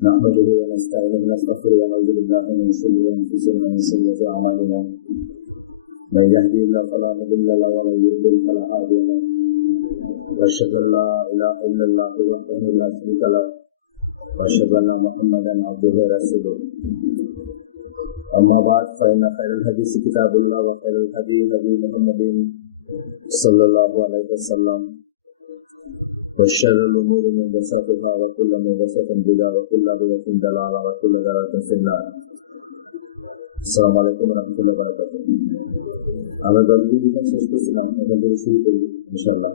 نحمده ونستعينه ونستغفره ونعوذ بالله من شرور انفسنا ومن سيئات اعمالنا من يهده الله فلا مضل له ومن يضلل فلا هادي له واشهد ان لا اله الا الله وحده لا شريك له واشهد ان محمدا عبده ورسوله اما بعد فان خير الحديث كتاب الله وخير الهدي هدي محمد صلى الله عليه وسلم وشر الأمور محدثاتها وكل محدثة بدعة وكل بدعة ضلالة وكل ضلالة في النار. السلام عليكم ورحمة الله وبركاته. আমরা গল্পের বিধান শেষ করছিলাম, এখান থেকে শুরু করি ইনশাআল্লাহ।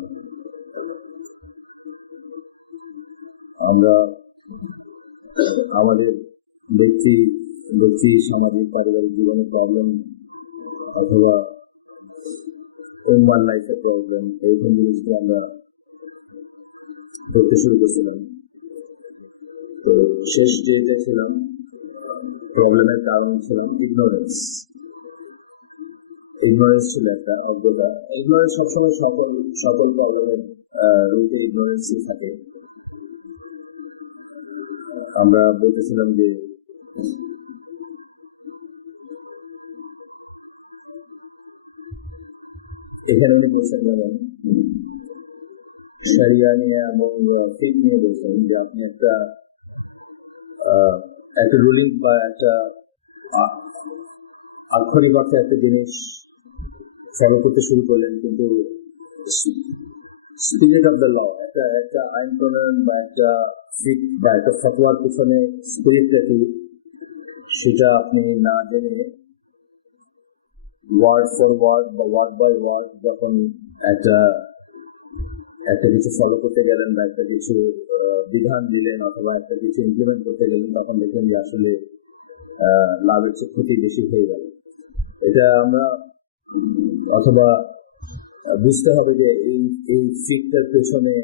আমরা আমাদের ব্যক্তি সামাজিক পারিবারিক জীবনের প্রবলেম অথবা উম্মার লাইফের প্রবলেম এইরকম জিনিসটি আমরা করতে শুরু করছিলাম। তো শেষ যেটা ছিলাম প্রবলেমের কারণ ছিলাম ইগনোরেন্স ছিল একটা অজ্ঞতা। ইগনোরেন্স সবসময় সকল প্রবলেমের রুটে ইগনোরেন্সই থাকে। আমরা বলতেছিলাম যে এখানে উনি বলছেন যেমন শরিয়া নিয়ে এবং ফিক নিয়ে বলছেন যে আপনি একটা রুলিং বা একটা আক্ষরিক অর্থে একটা জিনিস ফলো করতে শুরু করলেন, কিন্তু স্পিরিট অফ দ্য ল, একটা আইন প্রণয়ন বা একটা ফিক বা একটা ফতোয়ার পিছনে স্পিরিটটা কি সেটা আপনি না জেনে ওয়ার্ড ফর ওয়ার্ড বা ওয়ার্ড বাই ওয়ার্ড যখন একটা কিছু ফলো করতে গেলেন বা একটা কিছু বিধান দিলেন অথবা একটা কিছু ইমপ্লিমেন্ট করতে গেলেন, তখন দেখলেন যে আসলে লাভের চেয়ে ক্ষতি বেশি হয়ে গেল। এটা আমরা অথবা বুঝতে হবে যে এই ফিকটার পেছনে,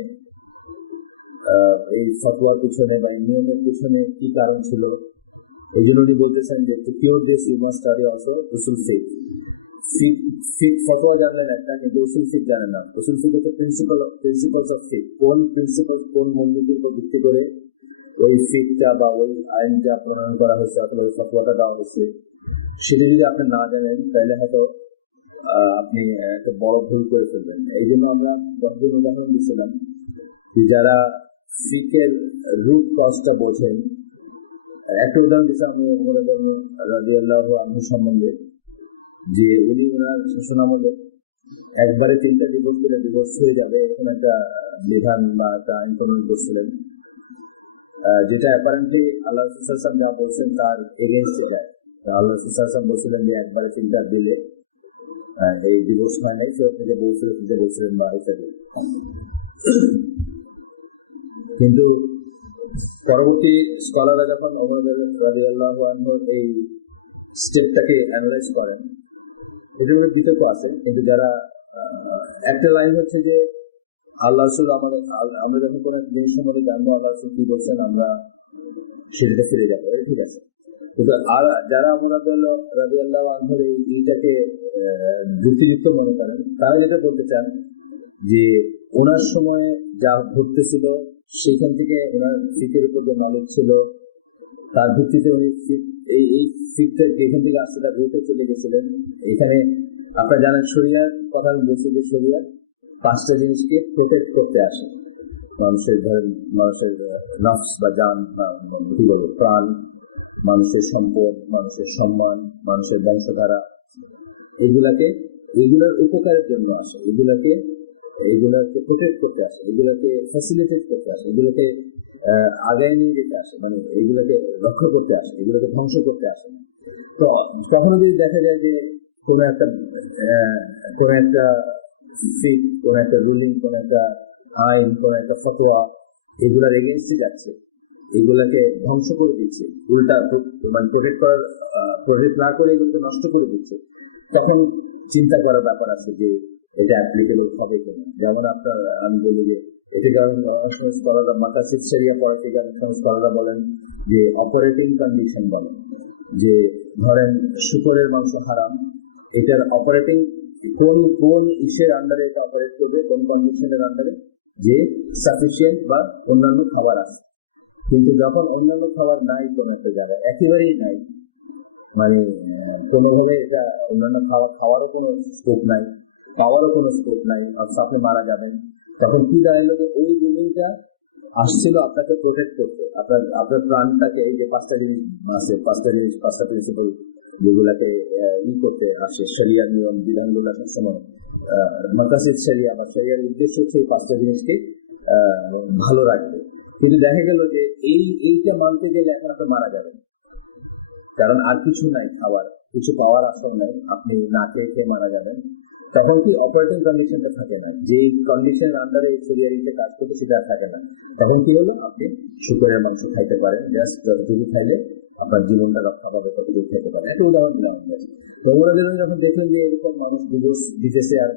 এই ফতোয়ার পিছনে বা এই নিয়মের পিছনে কি কারণ ছিল। এই জন্য উনি বলতেছেন যে to cure this you must study also উসুল ফিক। ফতোয়া জানলেন একটা, কিন্তু উসুল ফিক জানেন না। উসুল ফিক হচ্ছে প্রিন্সিপালস অফ ফিক। কোন প্রিন্সিপাল, কোন মূলনীতির উপর ভিত্তি করে ওই ফিকটা বা ওই আইনটা প্রণয়ন করা হয়েছে অথবা ওই ফতোয়াটা দেওয়া হয়েছে, সেটা যদি আপনি না জানেন তাহলে হয়তো আপনি একটা বড় ভুল করে ফেলবেন। এই জন্য আমরা যতদিন উদাহরণ দিচ্ছিলাম যে যারা ফিকের রুট কজটা বোঝেন, একটা উদাহরণ দিচ্ছি আমি রাদিয়াল্লাহু আনহু সম্বন্ধে, যে উনি ওনার শাসনামলে একবারে 3টা ডিভোর্স করে ডিভোর্স হয়ে যাবে এরকম একটা বিধান বা একটা আইন প্রণয়ন করছিলেন, যেটা অ্যাপারেন্টলি আল্লাহ রাসূল যা বলছেন তার এগেইনস্টে যায়। আল্লাহ রাসূল বলছিলেন যে একবারে 3টা দিলে এই ডিভোর্স হয় নাই, যে বলছিলেন বা ইত্যাদি। কিন্তু পরবর্তী স্কলাররা যখন ওমর রাদিয়াল্লাহু আনহু এই স্টেপটাকে অ্যানালাইজ করেন, এটার মধ্যে বিতর্ক আছে, কিন্তু যারা একটা লাইন হচ্ছে যে আল্লাহ রাসূল আমরা যখন কোনো জিনিস সম্বন্ধে জানবো আল্লাহ রাসূল কি বলছেন আমরা সেটাতে ফিরে যাবো, ঠিক আছে। কিন্তু আর যারা ওমর রাদিয়াল্লাহু আনহুর এইটাকে যুক্তিযুক্ত মনে করেন, তারা যেটা বলতে চান যে ওনার সময় যা ঘটতেছিল সেখান থেকে ওনার ফিকের উপর যে নলেজ ছিল তার ভিত্তিতে উনি এই ফিকটা এখান থেকে আসতে তার রূপে চলে গেছিলেন। এখানে আপনারা জানেন শরিয়ার কথা আমি বলছি যে শরিয়া 5টা জিনিসকে প্রোটেক্ট করতে আসে। মানুষের নফস বা জান বা কি বলে প্রাণ, মানুষের সম্পদ, মানুষের সম্মান, মানুষের বংশধারা, এগুলার উপকারের জন্য আসে, এগুলাকে প্রোটেক্ট করতে আসে, এগুলাকে ফ্যাসিলিটেট করতে আসে, এগুলোকে আগায় নিয়ে যেতে আসে, মানে এগুলোকে রক্ষা করতে আসে, এগুলোকে ধ্বংস করতে আসে। তো কখনো যদি দেখা যায় যে কোনো একটা ফিক, কোনো একটা রুলিং, কোনো একটা আইন, কোনো একটা ফতোয়া এগুলার এগেইনস্টে যাচ্ছে, এগুলাকে ধ্বংস করে দিচ্ছে, উল্টা মানে প্রোটেক্ট না করে এগুলোকে নষ্ট করে দিচ্ছে, তখন চিন্তা করার ব্যাপার আছে যে এটা অ্যাপ্লিকেবল হবে কিনা। যেমন আমি বলি যে এটাকে অনেক সময় স্কলাররা মাকাসিদ শরিয়া পড়াতে অনেক সময় স্কলাররা বলেন যে অপারেটিং কন্ডিশন বলেন, যে ধরেন শুকরের মাংস হারাম, এটার অপারেটিং কোন ইসের আন্ডারে এটা অপারেট করবে, কোন কন্ডিশনের আন্ডারে, যে সাফিসিয়েন্ট বা অন্যান্য খাবার আছে। কিন্তু যখন অন্যান্য খাবার নাই কোনো একটা জায়গায়, একেবারেই নাই, মানে কোনোভাবে এটা অন্যান্য খাওয়ারও কোনো স্কোপ নাই, পাওয়ারও কোনো স্কোপ নাই, আপনি মারা যাবেন, তখন কি দাঁড়াইলো যে ওই বিল্ডিংটা আসছিল আপনাকে প্রোটেক্ট করতে, আপনার আপনার প্রাণটাকে। এই যে পাঁচটা জিনিস আছে, পাঁচটা প্রিন্সিপাল যেগুলাকে করতে আসে, শরিয়া নিয়ম বিধানগুলো সবসময় মাকাসিদ শরিয়া বা শরিয়ার উদ্দেশ্য হচ্ছে এই পাঁচটা জিনিসকে ভালো রাখবে। কিন্তু দেখা গেল যে এইটা মানতে গেলে এখন আপনি মারা যাবেন, কারণ আর কিছু নাই, খাবার কিছু পাওয়ার আসল নাই, আপনি না খেয়ে খেয়ে মারা যাবেন। তখন কি অপারেটিং কন্ডিশনটা থাকে না, যে কন্ডিশনের আন্ডারে শরিয়ারিতে কাজ করতে সেটা থাকে না। তখন কি হলো, আপনি শুকরের মাংস খাইতে পারেন, জাস্ট যতটুকু খাইলে আপনার জীবনটা রক্ষা পাবে ততটুকু খেতে পারেন। একটা উদাহরণ দিলাম। তো ওরা যখন দেখলেন যে এরকম মানুষ ডিভোর্স দিতেছে আর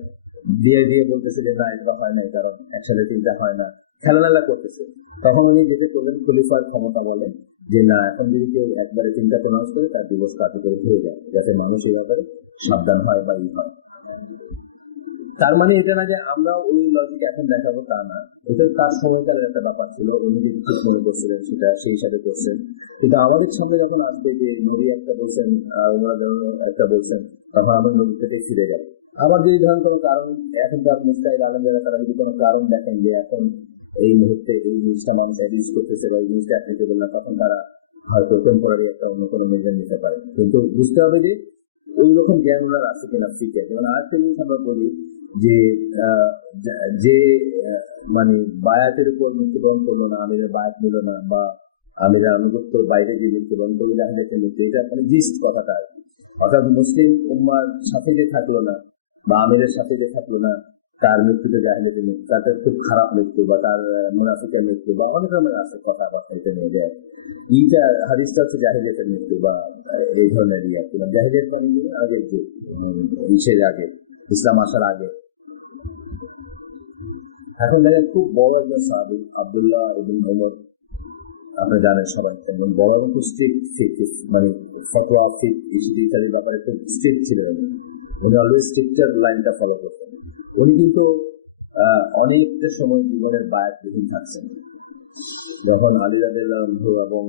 দিয়ে দিয়ে বলতেছে যে না এটা হয় না, কারণ একসাথে তিনটা হয় না, খেলাধুলা করতেছে, তখন উনি যেটা করলেন, খলিফার ক্ষমতা বলেন যে না, এখন যদি কেউ একবারে চিন্তা প্রনাউন্স করে তার ডিভোর্স কার্যকরী হয়ে যায়, যাতে মানুষ এই ব্যাপারে সাবধান হয় বা হয়। তার মানে এটা না যে আমরা ওই লজিক এখন দেখাবো, তা না, এটা তার সময়কালের একটা ব্যাপার ছিল, উনি যে ঠিক মনে করছিলেন সেটা সেই হিসাবে করছেন। কিন্তু আমাদের সামনে যখন আসবে যে নদী একটা বলছেন আর ওনারা একটা বলছেন, তখন আমরা নদী থেকে ফিরে যাবো। আবার যদি ধরেন কোনো কারণ, এখনকার মুস্তাহিদ আলম যারা, তারা যদি কোনো কারণ দেখেন যে এখন এই মুহূর্তে এই জিনিসটা মানুষ ইউজ করতেছে বা এই জিনিসটা অ্যাপ্লিকেবল না, তখন তারা হয়তো টেম্পোরারি একটা অন্য কোনো মেজার নিতে পারে। কিন্তু বুঝতে হবে যে ওই রকম জ্ঞান আছে কিনা ফিকে। যেমন আরেকটা জিনিস আমরা বলি যে যে মানে বায়াতের উপর মৃত্যুবরণ করলো না, আমিরের বায়াত নিল না, বা আমিরের আনুগত্য বাইরে যে মৃত্যুবরণ করলো, দেখা যাচ্ছে মৃত্যু, এটা মানে জিস্ট কথাটা। অর্থাৎ মুসলিম উম্মার সাথে যে থাকলো না বা আমিরের সাথে যে থাকলো না, তার মৃত্যুতে জাহেলিয়াতে মৃত্যু, তার খুব খারাপ মৃত্যু বা তার মুনাফিকের মৃত্যু বা অনেক ধরনের আছে কথাবার্তা নিয়ে যায়। এইটা হাদিসটা হচ্ছে জাহেলিয়াতের মৃত্যু বা এই ধরনের ইয়ে। জাহেলিয়াত মানে আগের যে ইসের আগে, ইসলাম আসার আগে। এখন দেখেন খুব বড় একজন সাহাবী আব্দুল্লাহ ইবনে ওমর, আপনি জানেন সবাই, বড় খুব স্ট্রিক্ট, মানে ফতোয়া ফিক ইত্যাদির ব্যাপারে খুব স্ট্রিক্ট ছিলেন। উনি অলওয়েজ স্ট্রিক্টার লাইনটা ফলো করতেন। উনি কিন্তু অনেকটা সময় জীবনের বায়াতবিহীন থাকছেন। যখন আলী রাদিয়াল্লাহু আনহু এবং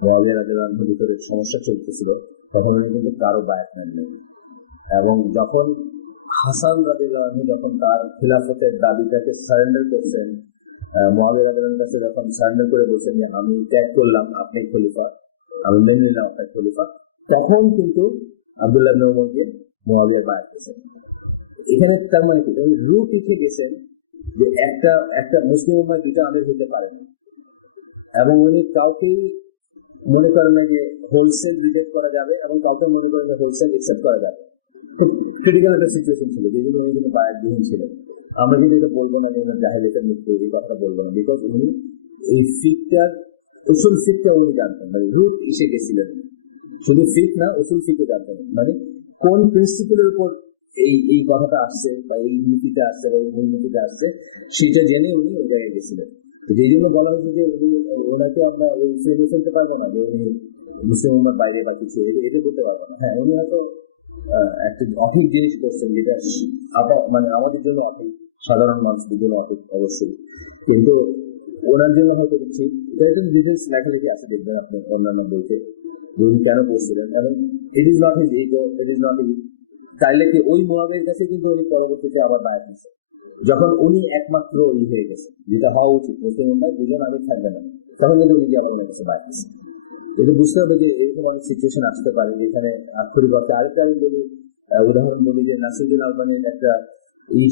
মুআবিয়া রাদিয়াল্লাহু আনহুর ভিতরে সমস্যা চলতেছিল, তখন উনি কিন্তু কারো বায়াত নেননি। এবং যখন হাসান রাদিয়াল্লাহু আনহু যখন তার খিলাফতের দাবিটাকে সারেন্ডার করছেন, মুআবিয়া রাদিয়াল্লাহু আনহুর কাছে যখন সারেন্ডার করে বলছেন যে আমি ত্যাগ করলাম, আপনি খলিফা, আমি মেনে নিলাম আপনার খলিফা, তখন কিন্তু আব্দুল্লাহ ইবনে ওমরকে মুআবিয়ার বায়াত দিয়েছেন। এখানে তার মানে কি, উনি রুট উঠে গেছেন যে একটা মুসলিম উম্মাহ দুটা আমির হতে পারে, এবং উনি কাউকেই মনে করেন না যে হোলসেল রিজেক্ট করা যাবে, এবং কাউকে মনে করেন যে হোলসেল একসেপ্ট করা যাবে। খুব ক্রিটিক্যাল একটা সিচুয়েশন ছিল, যেই জন্য উনি কিন্তু বায়াতবিহীন ছিলেন। আমরা কিন্তু এটা বলবো না যে ওনার জাহেলিয়াতের মৃত্যু, এই কথা বলবো না, বিকজ উনি এই ফিকটার উসুল ফিকটা উনি জানতেন, মানে রুট এসে গেছিলেন। শুধু ফিক না, উসুল ফিকও জানতেন, মানে কোন প্রিন্সিপালের উপর এই কথাটা আসছে বা এই নীতিটা আসছে বা এই নীতিটা আসছে, সেটা জেনে উনি ওই জায়গায় গেছিলেন। যেই জন্য বলা হয়েছে যে ওনাকে আমরা ওই ফেলে ফেলতে পারবো না যে উনি মুসলিম উম্মার বাইরে বা কিছু, এটা করতে পারবো না। হ্যাঁ, উনি হয়তো একটা অঠিক জিনিস করছেন, যেটা মানে আমাদের জন্য অঠিক, সাধারণ মানুষদের জন্য অঠিক অবশ্যই, কিন্তু ওনার জন্য হয়তো ঠিক। এটা ডিটেলস লেখালেখি আছে, দেখবেন আপনি অন্যান্য বইতে যে উনি কেন করছিলেন। এবং it is not his ego, it is not his, তাইলে কি ওই মুআবিয়ার কাছে কিন্তু উনি পরবর্তীতে আবার বায়াত নিয়েছেন, যখন উনি একমাত্র হয়ে গেছে, যেটা হওয়া উচিত, মুসলিম উম্মাহ দুজন আগে থাকবে না, তখন কিন্তু উনি আবার ওনার কাছে বায়াত নিয়েছেন। এটা বুঝতে হবে যে এরকম অনেক সিচুয়েশন আসতে পারে, যেখানে পরিবর্তে আরেকটা আমি বলি, উদাহরণ বলি যে নাসিরুদ্দিন আলবানীর একটা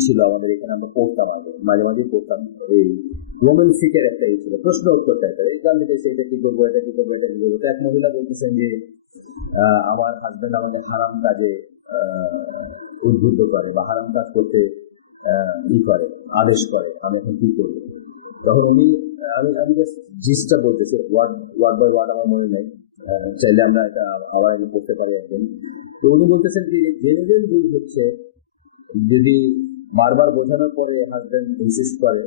ছিল আমাদের এখানে, আমরা পড়তাম আগে, মাঝে মাঝে পড়তাম, এই ওমেন ফিকের একটা ছিল, প্রশ্ন উত্তর টাইপের। এই জানতে চাইছে এটা কি করবো, এটা কি করবো, এটা কি করবো। এক মহিলা বলতেছেন যে আমার হাজবেন্ড আমাকে হারাম কাজে উদ্বুদ্ধ করে বা হারাম কাজ করতে করে, আদেশ করে, আমি এখন কি করবো। তখন উনি, আমি জাস্ট জিসটা বলতেছি, ওয়ার্ড বাই ওয়ার্ড আমার মনে নেই, চাইলে আমরা এটা আবার আমি করতে পারি একদম। তো উনি বলতেছেন যে জেনুইন রুল হচ্ছে, যদি বারবার বোঝানোর পরে হাজবেন্ড ইনসিস্ট করে,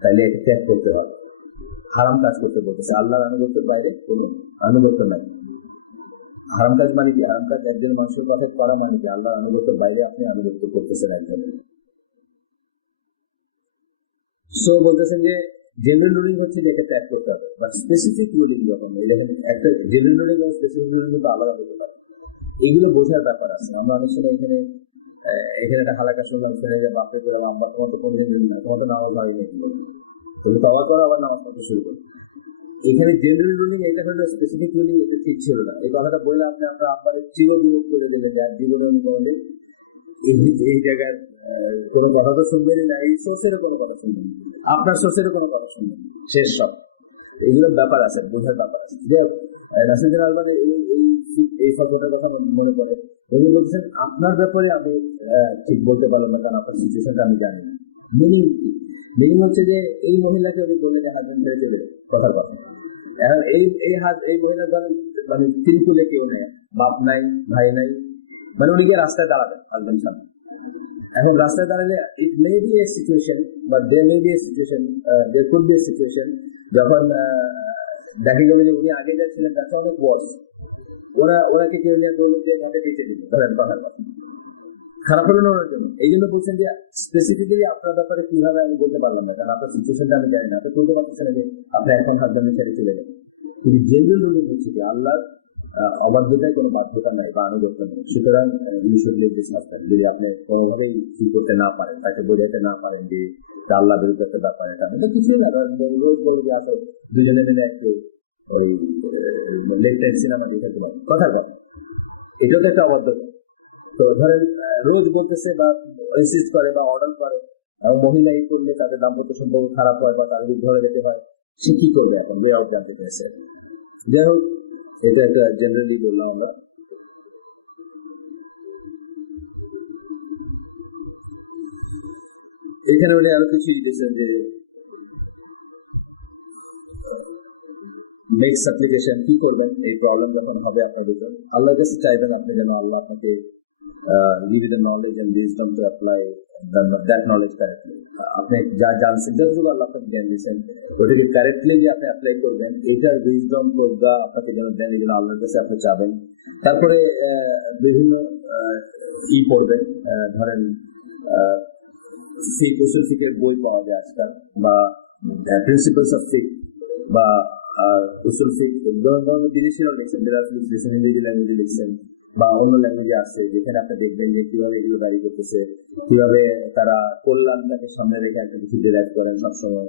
তাহলে এটা ত্যাগ করতে হবে। হারাম কাজ করতে বলতেছে, আল্লাহর আনুগত্যের বাইরে কোনো আনুগত্য নাই। হারাম কাজ মানে কি? হারাম কাজ একজন মানুষের কথা করা মানে কি? আল্লাহর আনুগত্যের বাইরে আপনি আনুগত্য করতেছেন একজন। সো বলতেছেন যে জেনারেল রুলিং হচ্ছে যে এটা ত্যাগ করতে হবে, বা স্পেসিফিক রুলিং যখন দেখেন একটা জেনারেল রুলিং এবং স্পেসিফিক রুলিং কিন্তু আলাদা হতে পারে, এগুলো বোঝার ব্যাপার আছে। আমরা অনেক সময় এখানে একটা হালাকা শুনলাম, ছেড়ে যে বাপরে করে আব্বা তোমার তো কোনদিন দিন না, তোমার তো নামাজ হয়নি, তুমি তবা করো আবার নামাজ পড়তে শুরু করো। এখানে জেনারেল রুলিং এটা হলো, স্পেসিফিক রুলিং এটা ঠিক ছিল না। এই কথাটা বলে আপনি আমরা আপনাদের চির বিরোধ করে দেবেন যে আর জীবনে অনুমোদন এই জায়গায় কোনো কথা তো শুনবেনই না, এই সোর্সেরও কোনো কথা শুনবেন, আপনার সোর্সেরও কোনো কথা শুনবেন, শেষ সব। এগুলোর ব্যাপার আছে, বোঝার ব্যাপার আছে। যে নাসিরুদ্দিন আলমানের এই ফটোটার কথা মনে পড়ে, উনি বলছেন আপনার ব্যাপারে আমি ঠিক বলতে পারলাম না, কারণ আপনার সিচুয়েশনটা আমি জানি না। মিনিং কি? মিনিং হচ্ছে যে এই মহিলাকে উনি বললেন যে হাজবেন্ড ছেড়ে চলে যাবে, কথার কথা। এখন এই মহিলার ধরেন মানে তিনকুলে কেউ নেই, বাপ নাই, ভাই নাই, মানে উনি গিয়ে রাস্তায় দাঁড়াবেন হাজবেন্ড সামনে। এখন রাস্তায় দাঁড়ালে ইট মে বি এ সিচুয়েশন, বা they may be a situation, they could be a situation যখন দেখা গেল যে উনি আগে যাচ্ছিলেন তার চেয়ে অনেক ওয়ার্স, ওনাকে কেউ নিয়ে বলবেন যে ঘাটে নিচে দিল, ধরেন কথার কথা খারাপ হলো না ওনার জন্য। এই জন্য বলছেন যে স্পেসিফিক্যালি আপনার ব্যাপারে কিভাবে আমি বলতে পারলাম না, কারণ আপনার সিচুয়েশনটা আমি জানি না। তো বলতে পারছেন যে আপনি এখন হাজবেন্ডের ছেড়ে চলে যাবেন, কিন্তু জেনারেল রুলিং হচ্ছে কি আল্লাহর অবাধ্যতায় কোনো বাধ্যতা নাই বা আনুগত্য নেই। সুতরাং you should live this life. যদি আপনি কোনোভাবেই কি করতে না পারেন, তাকে বোঝাতে না পারেন যে আল্লাহ বিরুদ্ধে একটা ব্যাপার, এটা তো কিছুই না। রোজ বলে যে আসো দুজনে মিলে একটু ওই লেট নাইট সিনেমা দেখে দিলাম, কথার কথা, এটাও তো একটা অবাধ্যতা। তো ধরেন রোজ বলতেছে বা ইনসিস্ট করে বা অর্ডার করে, মহিলা এই করলে তাদের দাম্পত্য সম্পর্ক খারাপ হয় বা তাদের ধরে যেতে হয়, সে কি করবে এখন? ওয়ে আউট জানতে পেরেছে। যাই হোক, এটা একটা জেনারেলি বললাম আমরা। এখানে উনি আরো কিছু লিখেছেন যে নেক্সট অ্যাপ্লিকেশন কি করবেন এই প্রবলেম যখন হবে আপনার ভিতর, আল্লাহর কাছে চাইবেন আপনি যেন আল্লাহ আপনাকে give you the knowledge and wisdom to apply that knowledge correctly. আপনি যা জানছেন, যতটুকু আল্লাহ আপনাকে জ্ঞান দিয়েছেন, ওটাকে কারেক্টলি যে আপনি অ্যাপ্লাই করবেন, এটার উইজডম প্রজ্ঞা আপনাকে যেন দেন, এই জন্য আল্লাহর কাছে আপনি চাবেন। তারপরে বিভিন্ন পড়বেন, ধরেন ফিক, উসুল ফিকের বই পাওয়া যায় আজকাল, বা প্রিন্সিপালস অফ ফিক বা উসুল ফিক, বিদেশিরাও লিখছেন, ল্যাঙ্গুয়েজে লিখছেন বা অন্য ল্যাঙ্গুয়েজে আছে, যেখানে আপনি দেখবেন যে কিভাবে এগুলো দাঁড়িয়ে করতেছে, কিভাবে তারা কল্যাণটাকে সামনে রেখে একটা কিছু ডিরাইভ করেন, সবসময়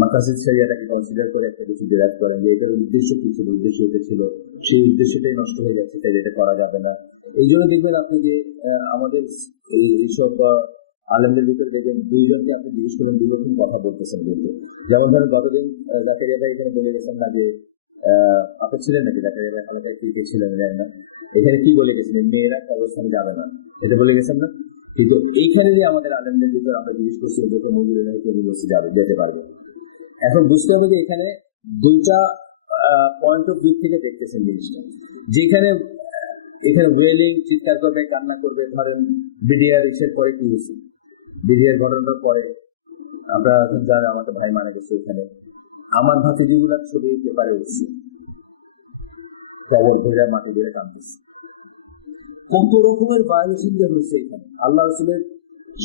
মাকাসিদ শরিয়াটাকে কনসিডার করে একটা কিছু ডিরাইভ করেন যে এটার উদ্দেশ্য কি ছিল, উদ্দেশ্য এটা ছিল, সেই উদ্দেশ্যটাই নষ্ট হয়ে যাচ্ছে, তাই এটা করা যাবে না। এই জন্য দেখবেন আপনি যে আমাদের এইসব আলেমদের ভিতরে দেখবেন দুইজনকে আপনি জিজ্ঞেস করেন দুই রকম কথা বলতেছেন। কিন্তু যেমন ধরেন গতদিন জাকারিয়া ভাই এখানে বলে গেছেন না যে আপনি ছিলেন নাকি জাকারিয়া ভাই এলাকায় কি ছিলেন জানেন না, এখানে কি বলে গেছিলেন মেয়েরা কবরস্থানে যাবে না, এটা বলে গেছেন না? কিন্তু এইখানে যে আমাদের আলেমদের ভিতরে আমরা জিজ্ঞেস করছি ওদেরকে মজুরিরা যাবে, যেতে পারবে। এখন বুঝতে হবে যে এখানে দুইটা পয়েন্ট অফ ভিউ থেকে দেখতেছেন জিনিসটা। যেখানে এখানে ওয়েলিং, চিৎকার করবে, কান্না করবে, ধরেন বিডিআর ইসের পরে কি হয়েছে, বিডিআর ঘটনার পরে আমরা এখন জানি আমার তো ভাই মারা গেছে, এখানে আমার ভাতিজিগুলা ছবি পেপারে উঠছে, কবর ধরে মাটি ধরে কাঁদতেছে। কত রকমের ভায়োলেশন যে হয়েছে এখানে। আল্লাহ রসুলের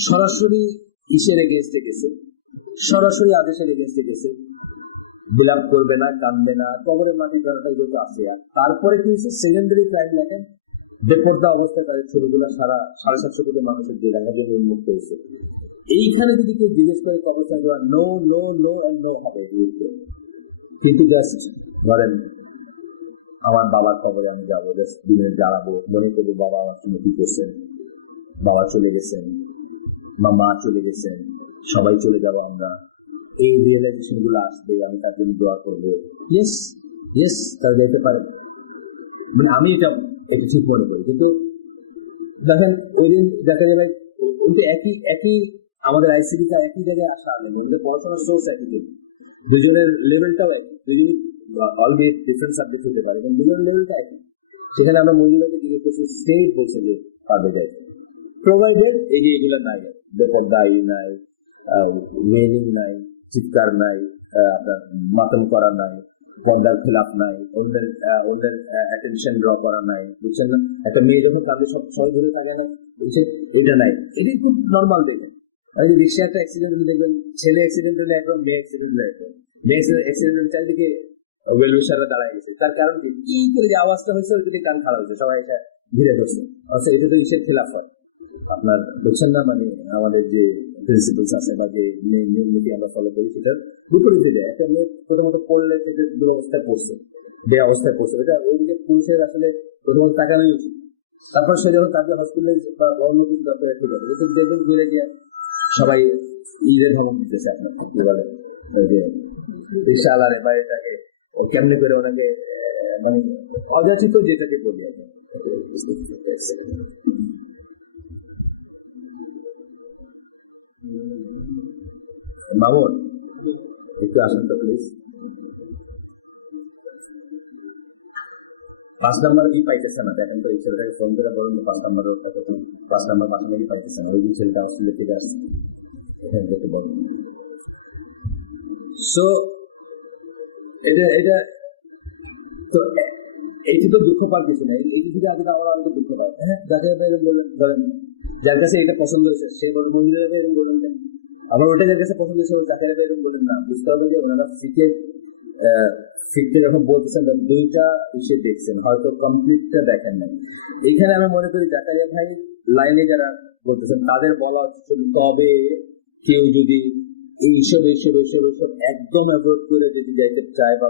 সরাসরি ইসের এগেন্স্টে গেছে, সরাসরি আদেশের এগেন্স্টে গেছে, বিলাপ করবে না, কাঁদবে না, কবরের মাটি ধরাটা যেহেতু আছে। তারপরে কি হচ্ছে সেকেন্ডারি ক্রাইম দেখেন, বেপর্দা অবস্থায় তাদের ছবিগুলো সারা 750 কোটি মানুষের দেখা যাবে উন্মুক্ত হয়েছে। এইখানে যদি কেউ জিজ্ঞেস করে কবরস্থান দেওয়া, no no no and no হবে। কিন্তু জাস্ট ধরেন আমার বাবার কবরে আমি যাবো, জাস্ট দিনের দাঁড়াবো, মনে করবো বাবা আমার সঙ্গে কি করছেন, বাবা চলে গেছেন বা মা চলে গেছেন, সবাই চলে যাবো আমরা, এই রিয়েলাইজেশন গুলো আসবে, আমি তার জন্য দোয়া করবো। ইয়েস ইয়েস, তারা যেতে পারে, মানে আমি এটা ঠিক মনে করি। কিন্তু দেখেন ওই দিন দেখা যাবে একই আমাদের আইসিবিটা একই জায়গায় আসা হবে, পড়াশোনার সোর্স একই, দুজনের লেভেলটাও একই, দুজনই অলরেডি ডিফারেন্ট সাবজেক্ট হতে পারে, এবং দুজনের লেভেলটা একই। সেখানে আমরা মহিলাকে জিজ্ঞেস করছি, সে বলছে যে পারবে যাই, প্রোভাইডেড এগুলো নাই, বেপরদায়ী নাই, মেলিং নাই, চিৎকার নাই, আপনার মাতম করা নাই, পর্দার খেলাপ নাই, অন্যের অ্যাটেনশন ড্র করা নাই, বুঝছেন না? একটা মেয়ে যখন কাঁদে সবাই ধরে থাকে না, বুঝছে, এটা নাই, এটাই খুব নর্মাল দেখুন। আর রিক্সা একটা অ্যাক্সিডেন্ট হলে দেখবেন ছেলে অ্যাক্সিডেন্ট হলে একদম, মেয়ে অ্যাক্সিডেন্ট হলে একদম, মেয়ে অ্যাক্সিডেন্ট হলে চারিদিকে ওয়েলউইশাররা দাঁড়ায় গেছে। তার কারণ কি করে যে আওয়াজটা হয়েছে ওইদিকে কান খারাপ হয়েছে, সবাই এটা ঘিরে ধরছে। আচ্ছা, এটা তো ইসের খেলাফ হয় আপনার, বুঝছেন না, মানে আমাদের যে প্রিন্সিপালস আছে বা যে নিয়ম নীতি আমরা ফলো করি সেটার বিপরীতে যায়। একটা মেয়ে প্রথমত পড়লে যে অবস্থায় পড়ছে, যে অবস্থায় পড়ছে, এটা ওইদিকে পুরুষের আসলে প্রথমত তাকানোই উচিত। তারপর সে যখন তাকে হসপিটালে বা অন্য কিছু দরকার, ঠিক আছে, কিন্তু দেখবেন ঘুরে গিয়ে সবাই ঈদের ধমক দিতেছে আপনার, কি বলে রিক্সা আলারে বা এটাকে কেমনি করে ওনাকে মানে অযাচিত যেটাকে বলি আমরা। মামুন একটু আসেন তো প্লিজ। 5 নাম্বার কি পাইতেছে না, দেখেন তো এই ছেলেটাকে ফোন করে বলুন 5 নাম্বার 5 নাম্বার পাশাপাশি পাইতেছে না, ওই যে ছেলেটা আসলে থেকে আসছে এখান থেকে বলুন। সো এটা এটা তো এইটি তো দুঃখ পাওয়ার কিছু নেই, এই কিছু আগে আমরা অনেক দুঃখ পাই। হ্যাঁ, যাকে এরকম বলেন, যার কাছে এটা পছন্দ হয়েছে সে বলে মন্দিরে এরকম বললেন, আবার ওটা যার কাছে পছন্দ হয়েছে যাকে এরকম বলেন না। বুঝতে হবে যে ওনারা ফিটকে যখন বলতেছেন দুইটা ইসে দেখছেন, হয়তো কমপ্লিটটা দেখেন নাই। এইখানে আমি মনে করি জাকারিয়া ভাই লাইনে যারা বলতেছেন তাদের বলা হচ্ছে, তবে কেউ যদি এইসব একদম অ্যাভয়েড করে যদি যাইতে চায় বা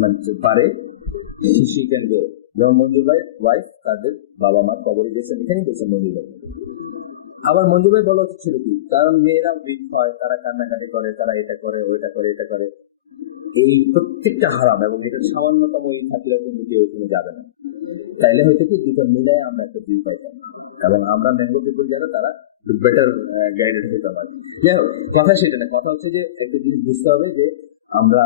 মানে পারে, সে ক্যান গো। যেমন মঞ্জু ভাই ওয়াইফ তাদের বাবা মা কবরে গেছেন, এখানেই বলছেন মঞ্জু ভাই। আবার মঞ্জু ভাই বলা উচিত ছিল কি, কারণ মেয়েরা উইক হয়, তারা কান্নাকাটি করে, তারা এটা করে ওইটা করে এটা করে, এই প্রত্যেকটা হারাম এবং এটা সামান্যতম এই থাকলে কিন্তু কেউ এখানে যাবে না। তাইলে হয়তো কি দুটো মিলায় আমরা একটা ভিউ পাইতাম, এবং আমরা ম্যাঙ্গো পিপল যারা তারা বেটার গাইডেড হতে পারি। যাই হোক, কথা সেটা না, কথা হচ্ছে যে একটা জিনিস বুঝতে হবে যে আমরা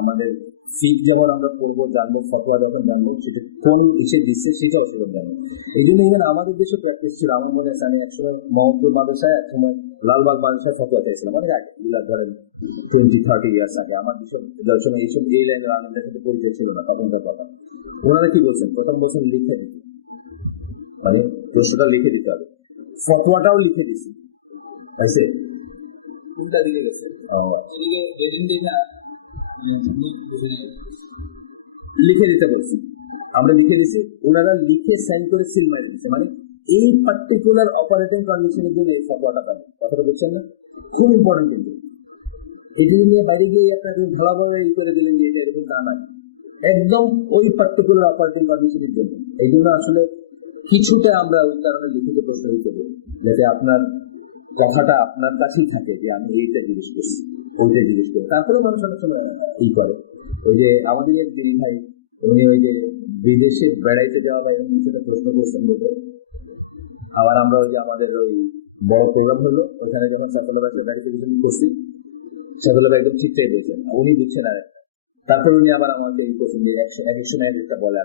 আমাদের ফিট যেমন আমরা পড়বো জানবো, ফতোয়া যখন জানবো সেটা কোন ইসে দিচ্ছে সেটা অসুবিধা জানবো। এই জন্য ইভেন আমাদের দেশে প্র্যাকটিস ছিল। আমার মনে আছে আমি একসময় মহম্মদপুর মাদ্রাসায়, একসময় লালবাগ মাদ্রাসায় ফতোয়া চাইছিলাম, মানে আগে ধরেন 20-30 ইয়ার্স আগে। আমার দর্শনে এইসব এই লাইনের আনন্দের সাথে পরিচয় ছিল না তখনকার কথা। ওনারা কি বলছেন, প্রথম বলছেন লিখে দিতে, মানে প্রশ্নটা লিখে দিতে হবে, ফতোয়াটাও লিখে দিছি, আছে কোনটা দিকে গেছে লিখে দিতে বলছি, আমরা লিখে দিছি, ওনারা লিখে সাইন করে সিল মারি দিচ্ছে, মানে এই পার্টিকুলার অপারেটিং কন্ডিশনের জন্য এই ফতোয়াটা পাবে। কথাটা বুঝছেন না? খুব ইম্পর্টেন্ট। কিন্তু এই জিনিস নিয়ে বাইরে গিয়ে আপনাকে ঢালাভাবে ই করে দিলেন যে এটা এরকম তা নয়, একদম ওই পার্টিকুলার অপারেটিং কন্ডিশনের জন্য। এই জন্য আসলে কিছুটা আমরা ওই কারণে লিখিত প্রশ্ন দিতে পারি, যাতে আপনার কথাটা আপনার কাছেই থাকে যে আমি এইটা জিজ্ঞেস করছি, ওইটা জিজ্ঞেস করি। তারপরেও মানুষ অনেক সময় ই করে। ওই যে আমাদের এক দিদি ভাই, উনি ওই যে বিদেশে বেড়াইতে যাওয়া বা এরকম কিছুটা প্রশ্ন করছেন বলতে, আবার আমরা ওই যে আমাদের ওই বড় প্রোগ্রাম হলো ওইখানে যখন সাফল্য ভেরিফিকেশন করছি, সাফল্য একদম ঠিকঠাক দিয়েছেন, উনি দিচ্ছেন আর তারপরে উনি আবার আমাকে এই কোশ্চেন দিয়ে এক এক সময় একটা বলে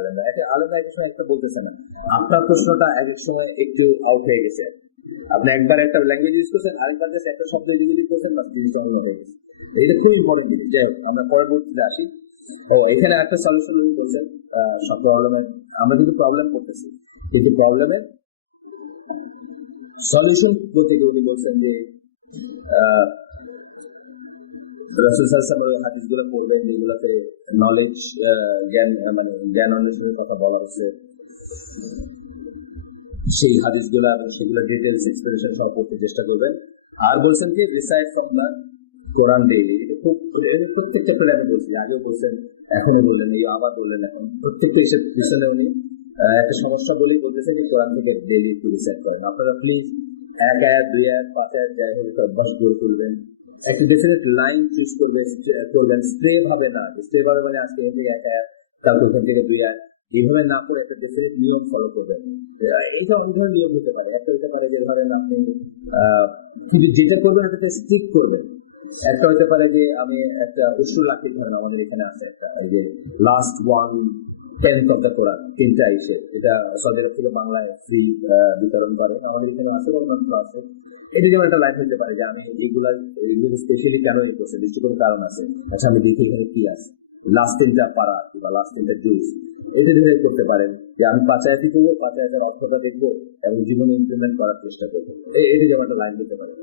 আলাদা এক সময় একটা বলতেছে না, আপনার প্রশ্নটা এক এক সময় একটু আউট হয়ে গেছে। আপনি একবার একটা ল্যাঙ্গুয়েজ ইউজ করছেন, আরেকবার কাছে একটা শব্দ ইউজ করছেন, বাস জিনিসটা অন্য হয়ে গেছে। এটা খুব ইম্পর্টেন্ট জিনিস। যাই হোক, আমরা পরবর্তীতে আসি। ও এখানে একটা সলিউশন উনি বলছেন, সব প্রবলেমের আমরা কিন্তু প্রবলেম করতেছি, কিন্তু প্রবলেমের সলিউশন বলতে উনি বলছেন যে রাসূল সাল্লাল্লাহু আলাইহি ওয়াসাল্লাম হাদিসগুলো পড়বেন যেগুলোতে নলেজ জ্ঞান মানে জ্ঞান অন্বেষণের কথা বলা হচ্ছে, সেই হাদিসগুলো এবং সেগুলো ডিটেলস এক্সপ্লেনেশন সহ পড়তে চেষ্টা করবেন। আর বলছেন যে রিসাইট আপনার কোরআন ডেইলি, খুব প্রত্যেকটা করে আমি বলছি, আগেও বলছেন এখনো বললেন, এই আবার বললেন, এখন প্রত্যেকটা এসে পিছনে উনি একটা সমস্যা বলেই বলতেছেন যে কোরআন থেকে ডেইলি একটু রিসাইট করেন। আপনারা প্লিজ 1 আয়াত 2 আয়াত 5 আয়াত যাই হোক অভ্যাস করে তুলবেন। একটা ডেফিনেট লাইন চুজ করবেন, স্ট্রে ভাবে না, স্ট্রে ভাবে মানে আজকে এমনি 1 আয়াত তারপর ওখান থেকে 2 আয়াত এইভাবে না করে একটা ডেফিনেট নিয়ম ফলো করবেন। এইটা অনেক ধরনের নিয়ম হতে পারে। একটা হতে পারে যে ধরেন আপনি কিন্তু যেটা করবেন ওটাতে স্টিক করবেন। একটা হতে পারে যে আমি একটা উসুল লাকি ধরেন আমাদের এখানে আছে একটা, এই যে লাস্ট 1/10 অফ দ্য কোরআন, 3টা ইসে, এটা সৌদি আরব থেকে বাংলায় ফ্রি বিতরণ করে, আমাদের এখানে আছে মাত্র আছে। এটা যেমন একটা লাইফ হতে পারে যে আমি এগুলো স্পেশালি কেন এই করছে, দৃষ্টিকোণ কারণ আছে, আচ্ছা আমি দেখি এখানে কি আছে, লাস্ট 3টা পারা বা লাস্ট 3টা জুস, এটা ধরে করতে পারেন যে আমি 5 আয়াতই করবো, 5 আয়াতের অর্থটা দেখবো এবং জীবনে ইমপ্লিমেন্ট করার চেষ্টা করবো। এটা যেমন একটা লাইন হতে পারে।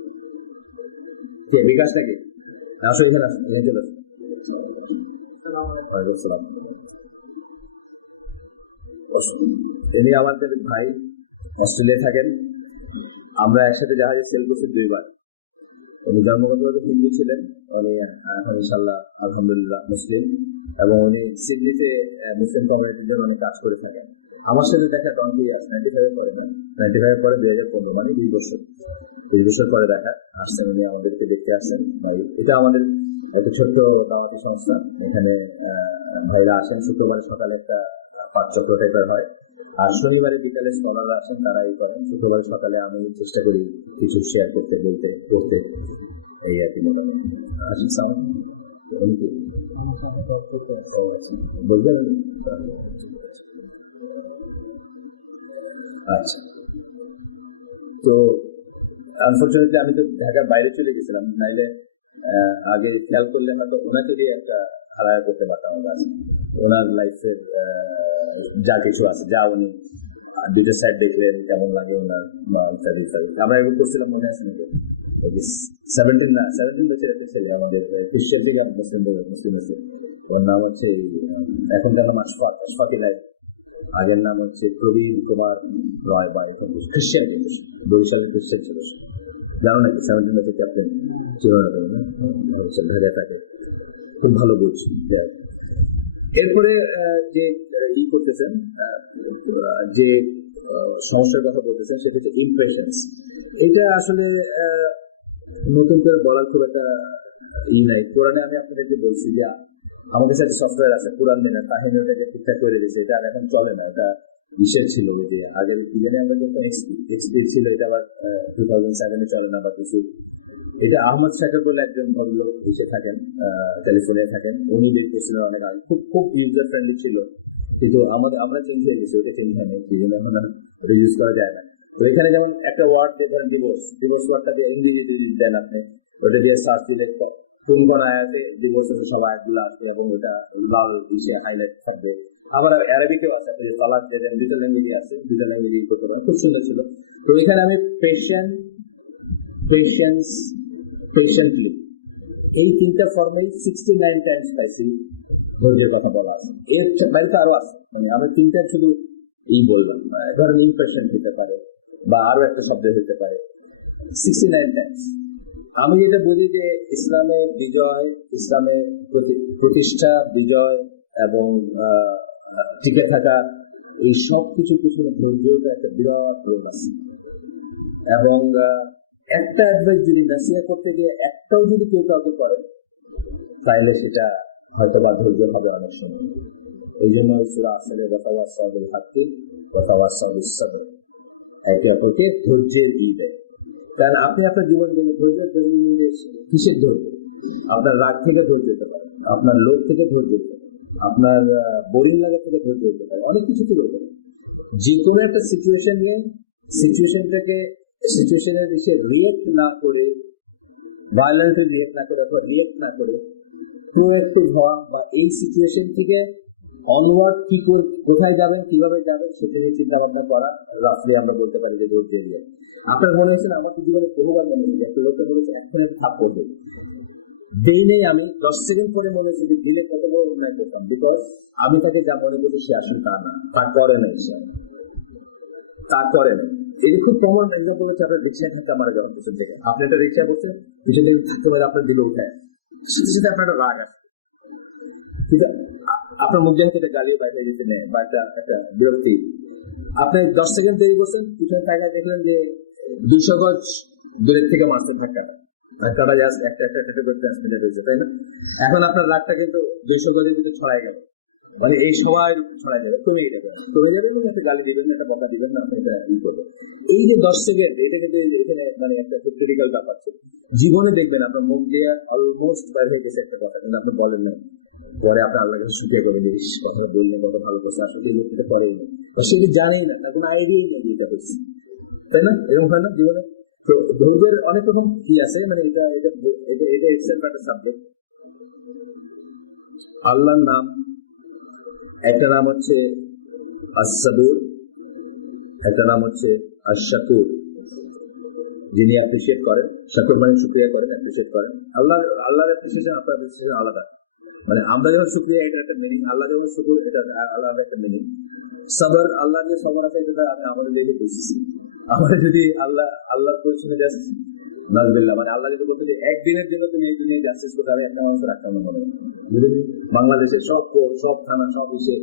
কে বিকাশ নাকি? আসো এখানে, আসো এখানে চলে আসো। ওয়ালাইকুম আসসালাম। ইনি আমাদের ভাই, অস্ট্রেলিয়া থাকেন। আমরা একসাথে জাহাজে সেল করছি 2 বার। উনি জন্মগত হিন্দু ছিলেন, উনি ইনশাল্লাহ আলহামদুলিল্লাহ মুসলিম, এবং উনি সিডনিতে মুসলিম কমিউনিটির জন্য অনেক কাজ করে থাকেন। আমার সাথে দেখা 20 ইয়ার্স, 95 পরে না, 95 পরে 2015, মানে 2 বছর পরে দেখা আসছেন উনি, আমাদেরকে দেখতে আসছেন ভাই। এটা আমাদের একটা ছোট্ট দাওয়াতি সংস্থা, এখানে ভাইরা আসেন। শুক্রবার সকালে একটা পাঠচক্র টাইপের হয়, আর শনিবারে বিকালে স্কলাররা আসেন, তারা এই করেন। শুক্রবার সকালে আমি চেষ্টা করি কিছু শেয়ার করতে, বলতে করতে, এই আর কি মোটামুটি। আসুন স্যার, বুঝলেন? আচ্ছা, তো আনফর্চুনেটলি আমি তো ঢাকার বাইরে চলে গেছিলাম, নাইলে আগে খেয়াল করলে হয়তো ওনাকে দিয়ে একটা হারায় করতে পারতাম। ওনার লাইফের যা কিছু আছে, যা উনি দুটো সাইড দেখলেন, কেমন লাগে ওনার, আমরা এগুলো করছিলাম, মনে আছে নাকি? 17 বছর একটা ছেলে আমাদের খ্রিস্টান থেকে মুসলিম আছে। ওর নাম হচ্ছে, এখনকার নাম আশফাকি রায়, আগের নাম হচ্ছে প্রবীণ কুমার রয়, বা খ্রিস্টান, কিন্তু বরিশালের খ্রিস্টান ছিল, জানো নাকি? 17 বছর ক্যাপ্টেন ছিল না, ঢাকায় থাকে, খুব ভালো বলছি। এরপরে যে ই করতেছেন, যে সমস্যার কথা বলতেছেন, সেটা হচ্ছে ইমপ্রেশনস। এটা আসলে নতুন করে বলার খুব একটা নাই। কোরআনে আমি আপনাদেরকে বলছি যে আমাদের কাছে একটা সফটওয়্যার আছে, কোরআন মেনা কাহিনী, ওটাকে ঠিকঠাক করে দিয়েছে। এটা এখন চলে না, এটা বিশেষ ছিল যে আগের ইভেনে আমরা যখন এক্সপি ছিল, এটা আবার 2007 চলে না বা কিছু। এটা আহমদ শাকির বলে একজন ভদ্রলোক এসে থাকেন, ক্যালিফোর্নিয়ায় থাকেন, উনি বের করছিলেন অনেক আগে, খুব ইউজার ফ্রেন্ডলি ছিল, কিন্তু আমরা চেঞ্জ হয়ে গেছি, ওটা চেঞ্জ হয় না, কি জন্য এখন ওটা ইউজ করা যায় না। তো এখানে যেমন একটা ওয়ার্ড দিয়ে ধরেন ডিভোর্স ওয়ার্ডটা দিয়ে ইংরেজি দেন আপনি, ওটা দিয়ে সার্চ দিলে কোন কোন আয়াতে ডিভোর্স সব আয়াতগুলো আসবে, এবং ওটা লাল বিষয়ে হাইলাইট থাকবে। আবার অ্যারাবিকেও আছে, তালাক দেন, দুটো ল্যাঙ্গুয়েজে আছে, দুটো ল্যাঙ্গুয়েজে করতে পারেন, খুব সুন্দর ছিল। তো এখানে আমি পেশেন্টলি এই 3টা ফর্মেই 69 টাইমস পাইছি ধৈর্যের কথা বলা আছে। এর বাড়িতে আরো আছে, মানে আমি 3টা শুধু বললাম, ধরেন ইমপ্রেশন হতে পারে বা আরো একটা শব্দ হতে পারে, 69 টাইমস। আমি যেটা বলি যে ইসলামের বিজয়, ইসলামের প্রতিষ্ঠা, বিজয় এবং টিকে থাকা, এই সব কিছুর পিছনে ধৈর্যটা একটা বিরাট রোল আছে। এবং একটা অ্যাডভাইস যদি নাসিহা করতে গিয়ে একটাও যদি কেউ কাউকে করে, তাহলে সেটা হয়তো বা ধৈর্য হবে অনেক সময়। এই জন্য সূরা আসরে ওয়াতাওয়াসাবিল হাক্কি ওয়াতাওয়াসাবিস সাবর, একে অপরকে ধৈর্যের দেয়। কারণ আপনি আপনার জীবন থেকে ধৈর্য কিসের ধৈর্য? আপনার রাগ থেকে ধৈর্য হতে পারে, আপনার লোভ থেকে ধৈর্য হতে পারে, আপনার বোরিং লাগা থেকে ধৈর্য হতে পারে, অনেক কিছু থেকে হতে পারে। যে কোনো একটা সিচুয়েশন নিয়ে সিচুয়েশনের এসে রিয়েক্ট না করে, ভায়োলেন্টলি রিয়েক্ট না করে, অথবা রিয়েক্ট না করে প্রোঅ্যাক্টিভ হওয়া, বা এই সিচুয়েশন থেকে অনওয়ার্ড কি করে কোথায় যাবেন, কিভাবে যাবেন, সেটা নিয়ে চিন্তা ভাবনা করা, রাফলি আমরা বলতে পারি যে ধৈর্য দিয়ে। আপনার মনে হচ্ছে না, আমার জীবনে বহুবার মনে হচ্ছে একটা লোকটা বলেছে এখন একটা থাপ করবে, দেই নেই আমি 10 সেকেন্ড পরে মনে হচ্ছে যে দিলে কত বড় অন্যায় করতাম, বিকজ আমি তাকে যা মনে করি সে আসলে তা না, তারপরে নেই সে, তারপরে নেই। এই খুব কমন এক্সাম্পল হচ্ছে আপনার রিক্সায় থাকতে আমার যখন পিছন থেকে আপনি একটা রিক্সা করছে, পিছন থেকে থাকতে পারে আপনার দিলে উঠায়, সাথে সাথে আপনার একটা রাগ আছে, কিন্তু আপনার মুখ থেকে একটা গালিও বাইরে দিতে নেই, বা একটা বিরক্তি। আপনি 10 সেকেন্ড দেরি করছেন, পিছনে টাকা দেখলেন যে 200 গজ দূরের থেকে মারছেন ধাক্কাটা, ধাক্কাটা জাস্ট একটা ট্রান্সমিটার হয়েছে, তাই না? এখন আপনার রাগটা কিন্তু 200 গজের ভিতরে ছড়াই গেল, মানে এই সবাই ছড়াই যাবে, কমে যাবে, এবং একটা গালি দিবেন না, একটা কথা দিবেন না, আপনি এটা ই করবেন। এই যে 10 সেকেন্ড, এটা কিন্তু এখানে মানে একটা খুব ক্রিটিক্যাল ব্যাপার। জীবনে দেখবেন আপনার মন দিয়ে অলমোস্ট বাইরে হয়ে গেছে একটা কথা, কিন্তু আপনি বলেন না, পরে আপনার আল্লাহ কাছে শুকিয়ে করে বেশ কথা বললেন, কত ভালো করছে, আসলে এই লোকটা করেই না, সে কি জানেই না, তার কোনো আইডিয়াই নেই এটা হচ্ছে, তাই না? এরকম হয় না জীবনে? তো ধৈর্যের অনেক রকম কি আছে, মানে এটা একটা সাবজেক্ট। আল্লাহর নাম, একটা নাম হচ্ছে আস-সাবুর, একটা নাম হচ্ছে আশ-শাকুর। যিনি অ্যাপ্রিসিয়েট করেন, শাকর মানে শুকরিয়া করেন, অ্যাপ্রিসিয়েট করেন। আল্লাহর অ্যাপ্রিসিয়েশন আপনার অ্যাপ্রিসিয়েশন আলাদা। মানে আমরা যখন শুকরিয়া, এটা একটা মিনিং, আল্লাহ যখন শুকর, এটা আলাদা একটা মিনিং। সবর, আল্লাহ যে সবর আছে, এটা আমি আমাদের লিখে বুঝেছি। আমাদের যদি আল্লাহর পরিচয় জাস্ট নাজবিল্লাহ, মানে আল্লাহ যদি বলতে যে একদিনের জন্য তুমি এই দুনিয়ায় জাস্টিস করতে হবে, একটা মানুষের একটা মনে যদি বাংলাদেশে সব থানা সব এসে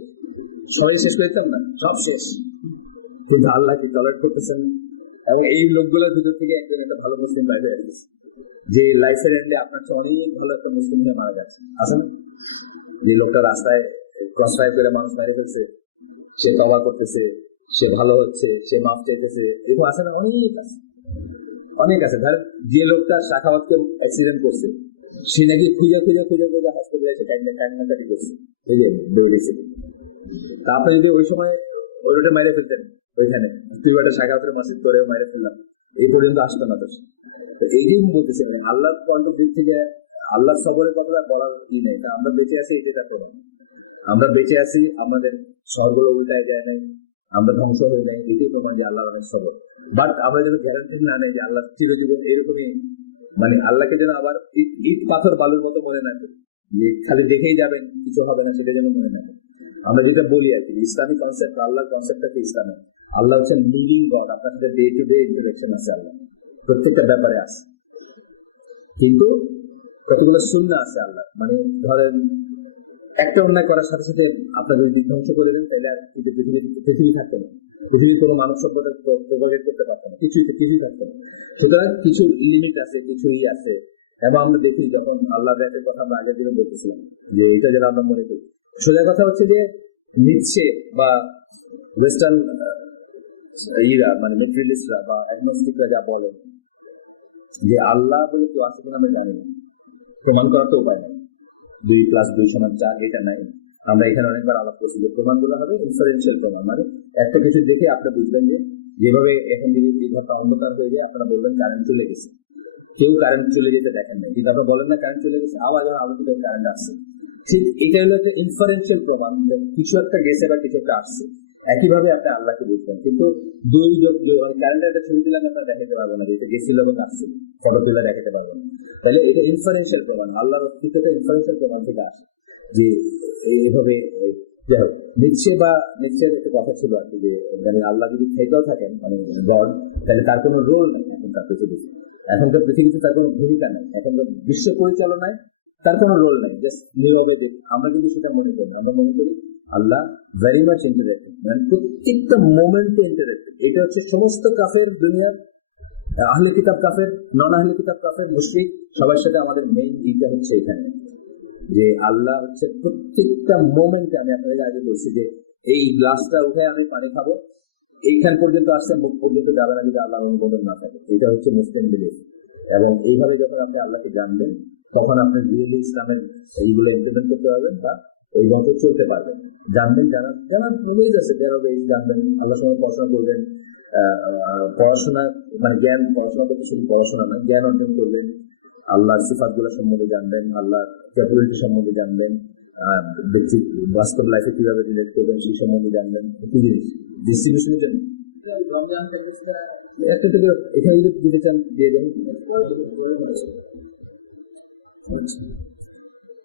সবাই শেষ করে দিতাম না, সব শেষ, কিন্তু আল্লাহ কি টলারেট করতেছেন। এবং এই লোকগুলোর ভিতর থেকে একজন একটা ভালো মুসলিম বাইরে আসছে, যে লাইফের এন্ডে আপনার চেয়ে অনেক ভালো একটা মুসলিম হয়ে মারা যাচ্ছে, আছে না? যে লোকটা রাস্তায় ক্রস ফায়ার করে মানুষ মেরে ফেলছে, সে তওবা করতেছে, সে ভালো হচ্ছে, সে মাফ চাইতেছে, এরকম আছে না? অনেক আছে। ধর যে লোকটা শাখাওয়াতকে অ্যাক্সিডেন্ট করছে, সে নাকি খুঁজে হসপিটালে এসে কান্নাকাটি করছে, দৌড়েছে। তা আপনি যদি ওই সময় ওটা মেরে ফেলতেন, ওইখানে তুই একটা শাখাওয়াতের মাসিদ করে মেরে ফেললাম, এই পর্যন্ত আসতো না। তো এই যে বলতেছি, আল্লাহর পয়েন্ট অফ ভিউ থেকে আল্লাহর সবরের কথা বলার কি নেই। তা আমরা বেঁচে আছি, এটা প্রমাণ। আমরা বেঁচে আছি, আমাদের শহরগুলো উল্টায় যায় নাই, আমরা ধ্বংস হয়ে নাই, এটাই প্রমাণ যে আল্লাহর অনেক সবর। বাট আমরা যেন গ্যারান্টি না নেই যে আল্লাহ চিরজীবন এরকমই, মানে আল্লাহকে যেন আবার ইট পাথর বালুর মতো মনে না করি, যে খালি দেখেই যাবেন কিছু হবে না, সেটা যেন মনে না করি। আমরা যেটা বলি আর কি, ইসলামিক কনসেপ্ট, আল্লাহর কনসেপ্টটা কি ইসলামে, আল্লাহ হচ্ছেন লিভিং গড, আপনার সাথে ডে টু ডে ইন্টারেকশন আছে, আল্লাহ প্রত্যেকটা ব্যাপারে আছে। কিন্তু কতগুলো সুন্নাহ আছে আল্লাহ, মানে ধরেন একটা অন্যায় করার সাথে সাথে আপনার যদি বিধ্বংস করে দেন, তাহলে কিন্তু পৃথিবী থাকবে না, পৃথিবীর কোনো মানব সভ্যতা প্রভাবিত করতে পারবে না, কিছুই থাকবে না। সুতরাং কিছু লিমিট আছে, কিছুই আছে। এবং আমরা দেখি যখন আল্লাহ রাতের কথা আমরা আগের দিনে বলতেছিলাম, যে এটা যেন আমরা মনে করি। সোজা কথা হচ্ছে যে নিচ্ছে বা ওয়েস্টার্ন মানে মেটেরিয়ালিস্টরা বা অ্যাগনস্টিকরা যা বলেন যে আল্লাহ বলে কেউ আছে কিনা আমি জানি না, প্রমাণ করার তো উপায় নাই, 2+2=4 এটা নাই। আমরা এখানে অনেকবার আলাপ করছি যে প্রমাণগুলো হবে ইনফারেন্সিয়াল প্রমাণ, মানে একটা কিছু দেখে আপনি বুঝবেন যে, যেভাবে এখন যদি এই ঘরটা অন্ধকার হয়ে যায়, আপনারা বলবেন কারেন্ট চলে গেছে, কেউ কারেন্ট চলে যেতে দেখেন না, কিন্তু আপনারা বলেন না কারেন্ট চলে গেছে, আবার আলোকিত কারেন্ট আসছে। ঠিক এটা হলো একটা ইনফারেন্সিয়াল প্রমাণ, কিছু একটা গেছে বা কিছু একটা আসছে। একইভাবে আপনি আল্লাহকে বুঝবেন, কিন্তু কারেন্টের একটা ছবি দিলাম আপনারা দেখাতে পারবেন না, যেটা গেছিল বা আসছে, ফটো তুলে দেখাতে পারবেন না। তাহলে এটা ইনফারেন্সিয়াল প্রমাণ, আল্লাহর অস্তিত্বটা ইনফারেন্সিয়াল প্রমাণ থেকে আসে, যে এইভাবে যাই হোক নিশ্চয়ের একটা কথা ছিল আর কি, যে মানে আল্লাহ যদি থেকেও থাকেন, মানে গড, তাহলে তার কোনো রোল নেই এখনকার পৃথিবীতে, এখনকার পৃথিবীতে তার কোনো ভূমিকা নেই, এখনকার বিশ্ব পরিচালনায় তার কোনো রোল নেই, জাস্ট নীরবে দেখ। আমরা কিন্তু সেটা মনে করি, আমরা মনে করি আল্লাহ ভেরি মাচ ইন্টারেক্টিভ, মানে প্রত্যেকটা মোমেন্টে ইন্টারেক্টিভ। এটা হচ্ছে সমস্ত কাফের দুনিয়ার, আহলে কিতাব কাফের, নন আহলে কিতাব কাফের, মুশরিক, সবার সাথে আমাদের মেইন দিকটা হচ্ছে এখানে, যে আল্লাহ হচ্ছে প্রত্যেকটা মোমেন্টে। আমি আপনাদের আগে বলছি যে এই গ্লাসটা উঠে আমি পানি খাবো, এইখান পর্যন্ত আসতে মুখ পর্যন্ত যাবে না যদি আল্লাহ অনুমোদন না থাকে। এটা হচ্ছে মুসলিম বিলিফ। এবং এইভাবে যখন আপনি আল্লাহকে জানবেন, তখন আপনি রিয়েলি ইসলামের এইগুলো ইমপ্লিমেন্ট করতে পারবেন বা ওই মতো চলতে পারবেন। জানবেন, যারা নলেজ আছে, যারা জানবেন, আল্লাহর সঙ্গে পড়াশোনা করবেন, পড়াশোনা মানে জ্ঞান, পড়াশোনা করতে শুধু পড়াশোনা না, জ্ঞান অর্জন করবেন, আল্লাহর সিফাত গুলো সম্বন্ধে জানবেন, আল্লাহর ক্যাপাবিলিটি সম্বন্ধে জানবেন, ব্যক্তি বাস্তব লাইফে কিভাবে রিলেট করবেন সেই সম্বন্ধে জানবেন। কি জিনিস ডিস্ট্রিবিউশনের জন্য একটা থেকে এখানে যদি দিতে চান দিয়ে দেন।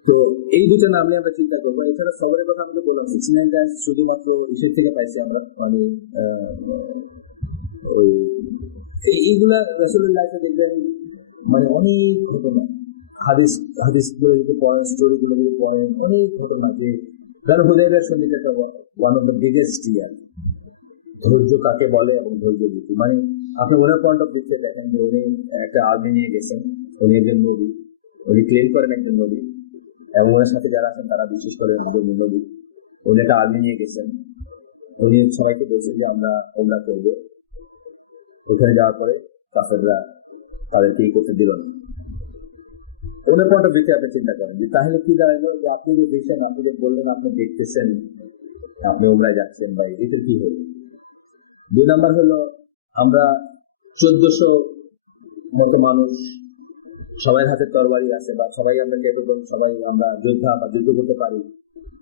তো এই দুটো নামলে আমরা চিন্তা করবো। এছাড়া সবরের কথা আমাকে বললাম, 69 শুধুমাত্র ঈশ্বর থেকে পাইছি আমরা, মানে ওই এইগুলা রাসূলের লাইফে দেখবেন, মানে অনেক ঘটনা, হাদিস গুলো যদি পড়েন, স্টোরি গুলো যদি পড়েন, অনেক ঘটনা। যে হুদায়বিয়ার সন্ধিটা ওয়ান অফ দ্য বিগেস্ট ইয়ার। ধৈর্য কাকে বলে এবং ধৈর্য নীতি, মানে আপনি ওনার পয়েন্ট অফ ভিউ দেখেন যে উনি একটা আর্মি নিয়ে গেছেন, উনি একজন নবী, উনি ক্লেম করেন একজন নবী, এবং ওনার সাথে যারা আছেন তারা বিশেষ করে আমাদের নবী। উনি একটা আর্মি নিয়ে গেছেন, উনি সবাইকে বলছেন যে আমরা করবো। ওখানে যাওয়ার পরে কাফেররা তাদেরকে এই করতে দিল না। ওনার পয়েন্ট অফ ভিউ আপনি চিন্তা করেন যে তাহলে কি দাঁড়ালো, যে আপনি যে দেখছেন, আপনি যে বললেন আপনি দেখতেছেন, আপনি ওমরায় যাচ্ছেন, ভাই এটা কি হলো? 2 নাম্বার হলো, আমরা 1400 মতো মানুষ, সবাই হাতে তরবারি আছে, বা সবাই আমরা কেপেবল, সবাই আমরা যোদ্ধা বা যুদ্ধ করতে পারি,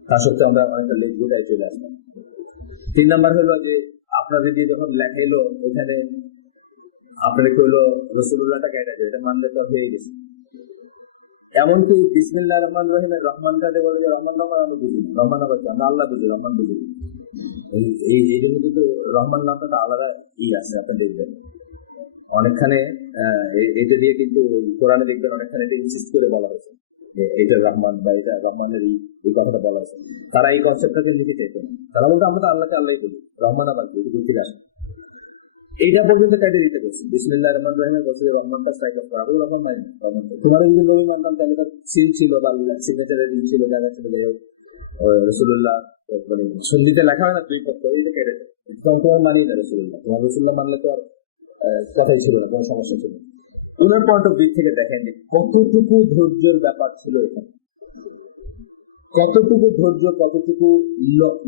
তা সত্ত্বেও আমরা অনেকটা লেগুটায় চলে আসলাম। 3 নাম্বার হলো যে আপনাদের দিয়ে যখন লেখাইলো, ওখানে আপনার কি হলো রসুল্লাহটা গাইড আছে, এটা মানলে তো হয়ে গেছে। এমনকি বিসমিল্লাহ রহমান রহিমের রহমান কাটে বলে যে রহমান রহমান আমরা বুঝি, রহমান আবার কি আমরা আল্লাহ বুঝি, রহমান বুঝি। এই জন্য কিন্তু রহমান নামটা আলাদা আছে, আপনি দেখবেন অনেকখানে এটা দিয়ে কিন্তু কোরআনে দেখবেন অনেকখানে এটা ইনসিস্ট করে বলা হয়েছে যে এটা রহমান বা এটা রহমানের এই কথাটা বলা হয়েছে। তারা এই কনসেপ্টটাকে লিখে চাইতেন, তারা বলতো আমরা তো আল্লাহকে আল্লাহ বলি, রহমান আবার কি ফিরে আসে। এইটা পর্যন্ত কেটে দিতে বলছি, বিসমিল্লাহ রহমান রহিমের বলছে রহমানটা স্ট্রাইক অফ করা, রহমান নাই তোমার যদি নবী মানতাম তাহলে তো সিল ছিল বা সিগনেচারের রিল ছিল, জায়গা ছিল, রসুল্লাহ মানে সন্ধিতে লেখা হয় না দুই পক্ষ, এই তো কেটে তখন তোমার মানি না রসুল্লাহ, তোমার রসুল্লাহ মানলে তো আর কথাই ছিল না, কোনো সমস্যা ছিল। ওনার পয়েন্ট অফ ভিউ থেকে দেখেন যে কতটুকু ধৈর্যের ব্যাপার ছিল এখানে, কতটুকু ধৈর্য, কতটুকু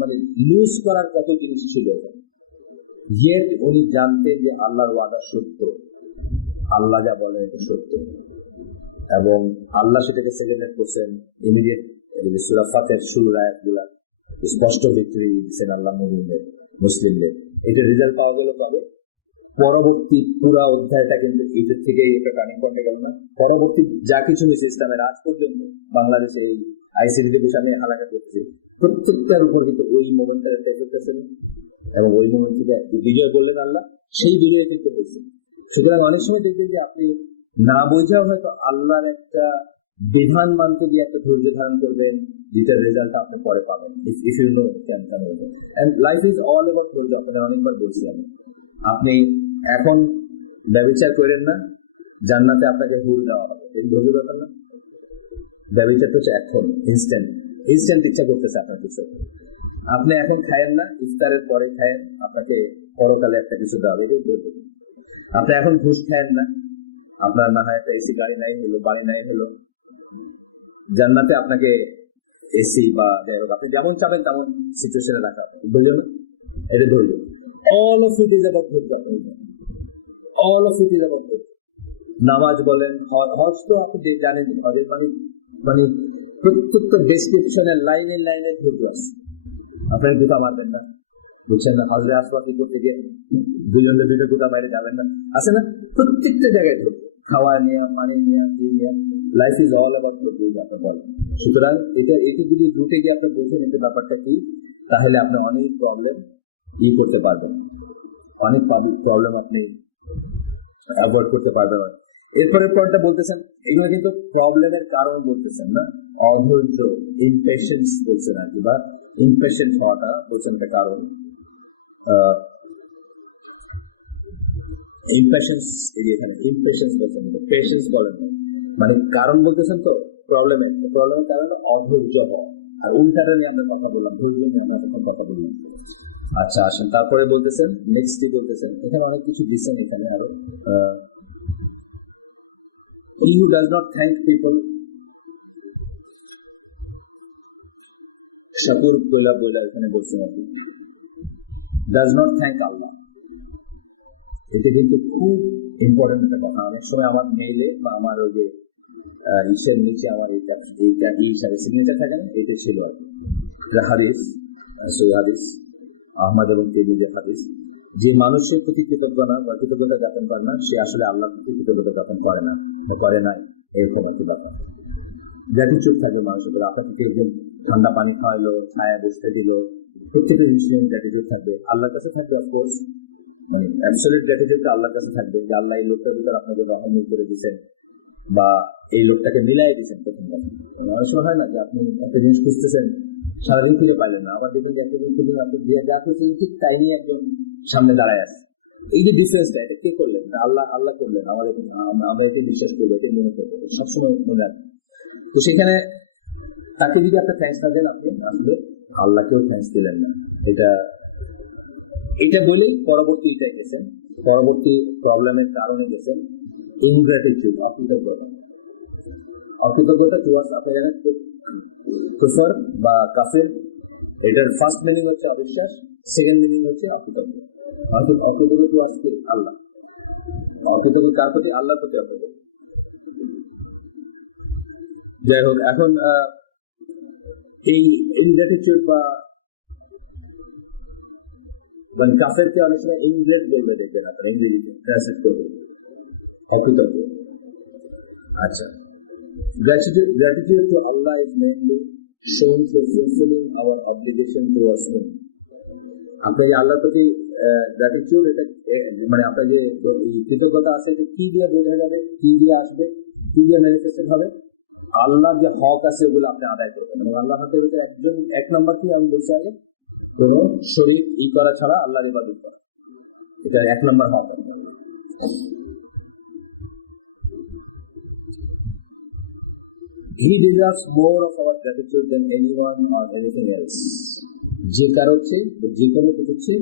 মানে লুজ করার কত জিনিস ছিল এখানে। ইয়েট উনি জানতেন যে আল্লাহর ওয়াদা সত্য, আল্লাহ যা বলেন এটা সত্য, এবং আল্লাহ সেটাকে সেলিব্রেট করছেন। ইমিডিয়েট সূরা ফাতিহার শুরুর আয়াতগুলা স্পষ্ট ভিক্টরি দিচ্ছেন আল্লাহ মুমিনদের, মুসলিমদের। এটা রেজাল্ট পাওয়া গেল তবে পরবর্তী পুরা অধ্যায়টা কিন্তু এইটার থেকেই একটা টার্নিং পয়েন্ট গেল না। পরবর্তী যা কিছু হয়েছে ইসলামের আজ পর্যন্ত বাংলাদেশে এই আইসিডি যে বিষয় নিয়ে হালাকা করছে, প্রত্যেকটার উপর কিন্তু ওই মোমেন্টের একটা এফেক্ট আছে, এবং ওই মোমেন্ট থেকে ভিডিও বললেন আল্লাহ, সেই ভিডিও কিন্তু হয়েছে। সুতরাং অনেক সময় দেখবেন যে আপনি না বোঝাও হয়তো আল্লাহর একটা বিধান মানতে গিয়ে একটা ধৈর্য ধারণ করবেন, যেটার রেজাল্ট আপনি পরে পাবেন। If you know can and life is all about ধৈর্য। আপনারা অনেকবার বলছি আমি, আপনি এখন ব্যবচার করেন না, জান্নাতে আপনাকে হুল দেওয়া হবে, এই ধৈর্য ব্যাপার না। ব্যবচার তো এখন ইনস্ট্যান্ট ইচ্ছা করতেছে আপনার কিছু, আপনি এখন খায়েন না, ইফতারের পরে খায়েন, আপনাকে পরকালে একটা কিছু দেওয়া হবে। আপনি এখন ঘুষ খায়েন না, আপনার না হয় একটা এসি গাড়ি নাই হলো, বাড়ি নাই হলো, জান্নাতে আপনাকে এসি বা যাই হোক আপনি যেমন চাবেন তেমন সিচুয়েশনে রাখা, বুঝলেন? এটা ধৈর্য। All of it is about ধৈর্য। All of it is about ধৈর্য। নামাজ বলেন, হজ তো আপনি জানেন, হজের মানে প্রত্যেকটা ডেসক্রিপশনে লাইনে লাইনে ধৈর্য আছে। আপনার জুতা মারবেন না, বুঝছেন না? হজরে আসবাতি করতে গিয়ে দুজনের দুটো জুতা বাইরে যাবেন না, আছে না? প্রত্যেকটা জায়গায় ধৈর্য, খাওয়া নিয়ে, পানি নিয়ে, লাইফ ইজ অল অ্যাবাউট ধৈর্য আপনি বলেন। সুতরাং এটা যদি ঘুটে গিয়ে আপনি বোঝেন এটা ব্যাপারটা কি, তাহলে আপনি অনেক প্রবলেম করতে পারবেন, অনেক প্রবলেম আপনি অ্যাভয়েড করতে পারবেন। এরপরের পয়েন্টটা বলতেছেন, এগুলো কিন্তু প্রবলেমের কারণ বলতেছেন না, অধৈর্য, ইমপেশেন্স বলছেন আর কি, বা ইমপেশেন্ট হওয়াটা বলছেন একটা কারণ। ইমপেশেন্স, এখানে ইমপেশেন্স বলছেন, পেশেন্স বলেন না, মানে কারণ বলতেছেন তো প্রবলেমের কারণ অধৈর্য হয়। আর উল্টাটা নিয়ে আমরা কথা বললাম, ধৈর্য নিয়ে আমরা এখন কথা বললাম। আচ্ছা আসেন, তারপরে বলতেছেন নেক্সট কি বলতেছেন, এখানে অনেক কিছু দিচ্ছেন এখানে আরো। He who does not thank people, Shakur বইলা এখানে বলছেন আর কি, does not thank Allah। এটা কিন্তু খুব ইম্পর্টেন্ট একটা কথা। অনেক সময় আমার মেইলে বা আমার ওই যে ইসের নিচে আমার এই হিসাবে সিগনেচার থাকে না, এটা ছিল আর কি হাদিস, সেই হাদিস আহমদ এবং তিরমিজির হাদিস, যে মানুষের প্রতি কৃতজ্ঞতা জ্ঞাপন করে না, সে আসলে আল্লাহর প্রতি কৃতজ্ঞতা জ্ঞাপন করে না, করে নাই, এরকম আর কি ব্যাপার। গ্র্যাটিটিউড থাকবে মানুষের উপর। আপনাকে একজন ঠান্ডা পানি খাওয়াইলো, ছায়া বসতে দিল, প্রত্যেকটা জিনিসের গ্র্যাটিটিউড থাকবে, আল্লাহর কাছে থাকবে অফকোর্স, মানে অ্যাবসলিউট গ্র্যাটিটিউডটা আল্লাহর কাছে থাকবে, যে আল্লাহ এই লোকটার ভিতরে আপনাকে রহমত করে দিচ্ছেন, বা এই লোকটাকে মিলাই দিচ্ছেন। প্রথম কথা, অনেক সময় হয় না যে আপনি একটা জিনিস খুঁজতেছেন, সারাদিন খুঁজে পাইলেন না, আবার দেখেন যে একটা জিনিস খুঁজে আপনি যা খুঁজছেন ঠিক তাই নিয়ে একদম সামনে দাঁড়ায় আছে। এই যে ডিফারেন্সটা, এটা কে করলেন? আল্লাহ করলেন। আমরা একে বিশ্বাস করবো, একে মনে করবো, সবসময় মনে রাখবো। তো সেখানে তাকে যদি একটা থ্যাঙ্কস না দেন, আপনি আসলে আল্লাহকেও থ্যাঙ্কস দিলেন না। এটা বলেই পরবর্তী এটাই গেছেন, পরবর্তী প্রবলেমের কারণে গেছেন ইনগ্র্যাটিটিউড, অকৃতজ্ঞতা টুয়ার্ডস, আপনি জানেন কুফর বা কাফির, এটার ফার্স্ট মিনিং হচ্ছে অবিশ্বাস, সেকেন্ড মিনিং হচ্ছে অকৃতজ্ঞ। অর্থাৎ অকৃতজ্ঞ টুয়ার্ডস কি? আল্লাহ। অকৃতজ্ঞ কার প্রতি? আল্লাহর প্রতি অকৃতজ্ঞ। যাই হোক, এখন এই ইনগ্র্যাটিটিউড বা মানে কাফেরকে অনেক সময় ইনগ্রেট বলবে, দেখবেন আপনারা ইংরেজিতে ট্রান্সলেট করবে, অকৃতজ্ঞ। আচ্ছা, gratitude to Allah is mainly shown through fulfilling our obligation towards Him. আপনি যে আল্লাহর প্রতি গ্র্যাটিটিউড, এটা মানে আপনার যে কৃতজ্ঞতা আছে, যে কি দিয়ে বোঝা যাবে, কি দিয়ে আসবে, কি দিয়ে ম্যানিফেস্টেড হবে? আল্লাহর যে হক আছে ওগুলো আপনি আদায় করবেন। এবং আল্লাহ হকের ভিতরে একদম 1 নম্বর কি আমি বলছি আগে, কোনো শরীর করা ছাড়া আল্লাহর ইবাদত করা, এটা 1 নম্বর হক। He deserves more of our gratitude than anyone or anything else. যে কারো হচ্ছে, যে কোনো কিছু হচ্ছে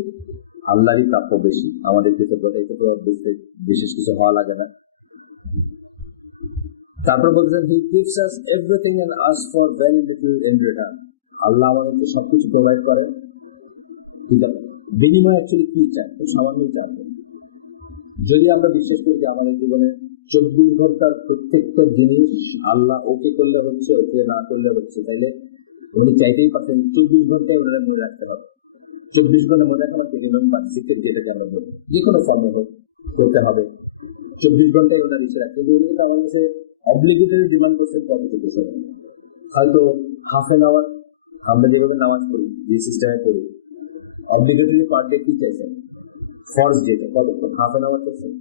আল্লাহরই প্রাপ্য বেশি। আমাদের কৃতজ্ঞতা এটা তো বিশেষ কিছু হওয়া লাগে না। তারপর বলছেন he gives us everything and asks for very little in return. আল্লাহ আমাদেরকে সবকিছু প্রোভাইড করে, কিন্তু বিনিময় অ্যাকচুয়ালি কি চায়? খুব সামান্যই চায়। যদি আমরা বিশ্বাস করি যে আমাদের জীবনে 24 ঘন্টার প্রত্যেকটা জিনিস আল্লাহ ওকে করলে হচ্ছে, ওকে না করলে হচ্ছে, তাইলে উনি চাইতেই পারছেন 24 ঘন্টায় ওনারা মনে রাখতে হবে। 24 ঘন্টা মনে রাখার রিমেম্বার সিক্রেট, যেটাকে আমরা বলি, যে কোনো ফর্মে হোক করতে হবে। 24 ঘন্টায় ওনার ইচ্ছে রাখতে, কিন্তু উনি কিন্তু আমার কাছে অব্লিগেটরি ডিমান্ড করছে কতটুকু সময়। হয়তো হাফ এন আওয়ার আমরা যেভাবে নামাজ পড়ি, যে সিস্টেমে পড়ি, অব্লিগেটরি পার ডে কি চাইছেন? ফরজ ডেটে কতক্ষণ? হাফ এন আওয়ার চাইছেন।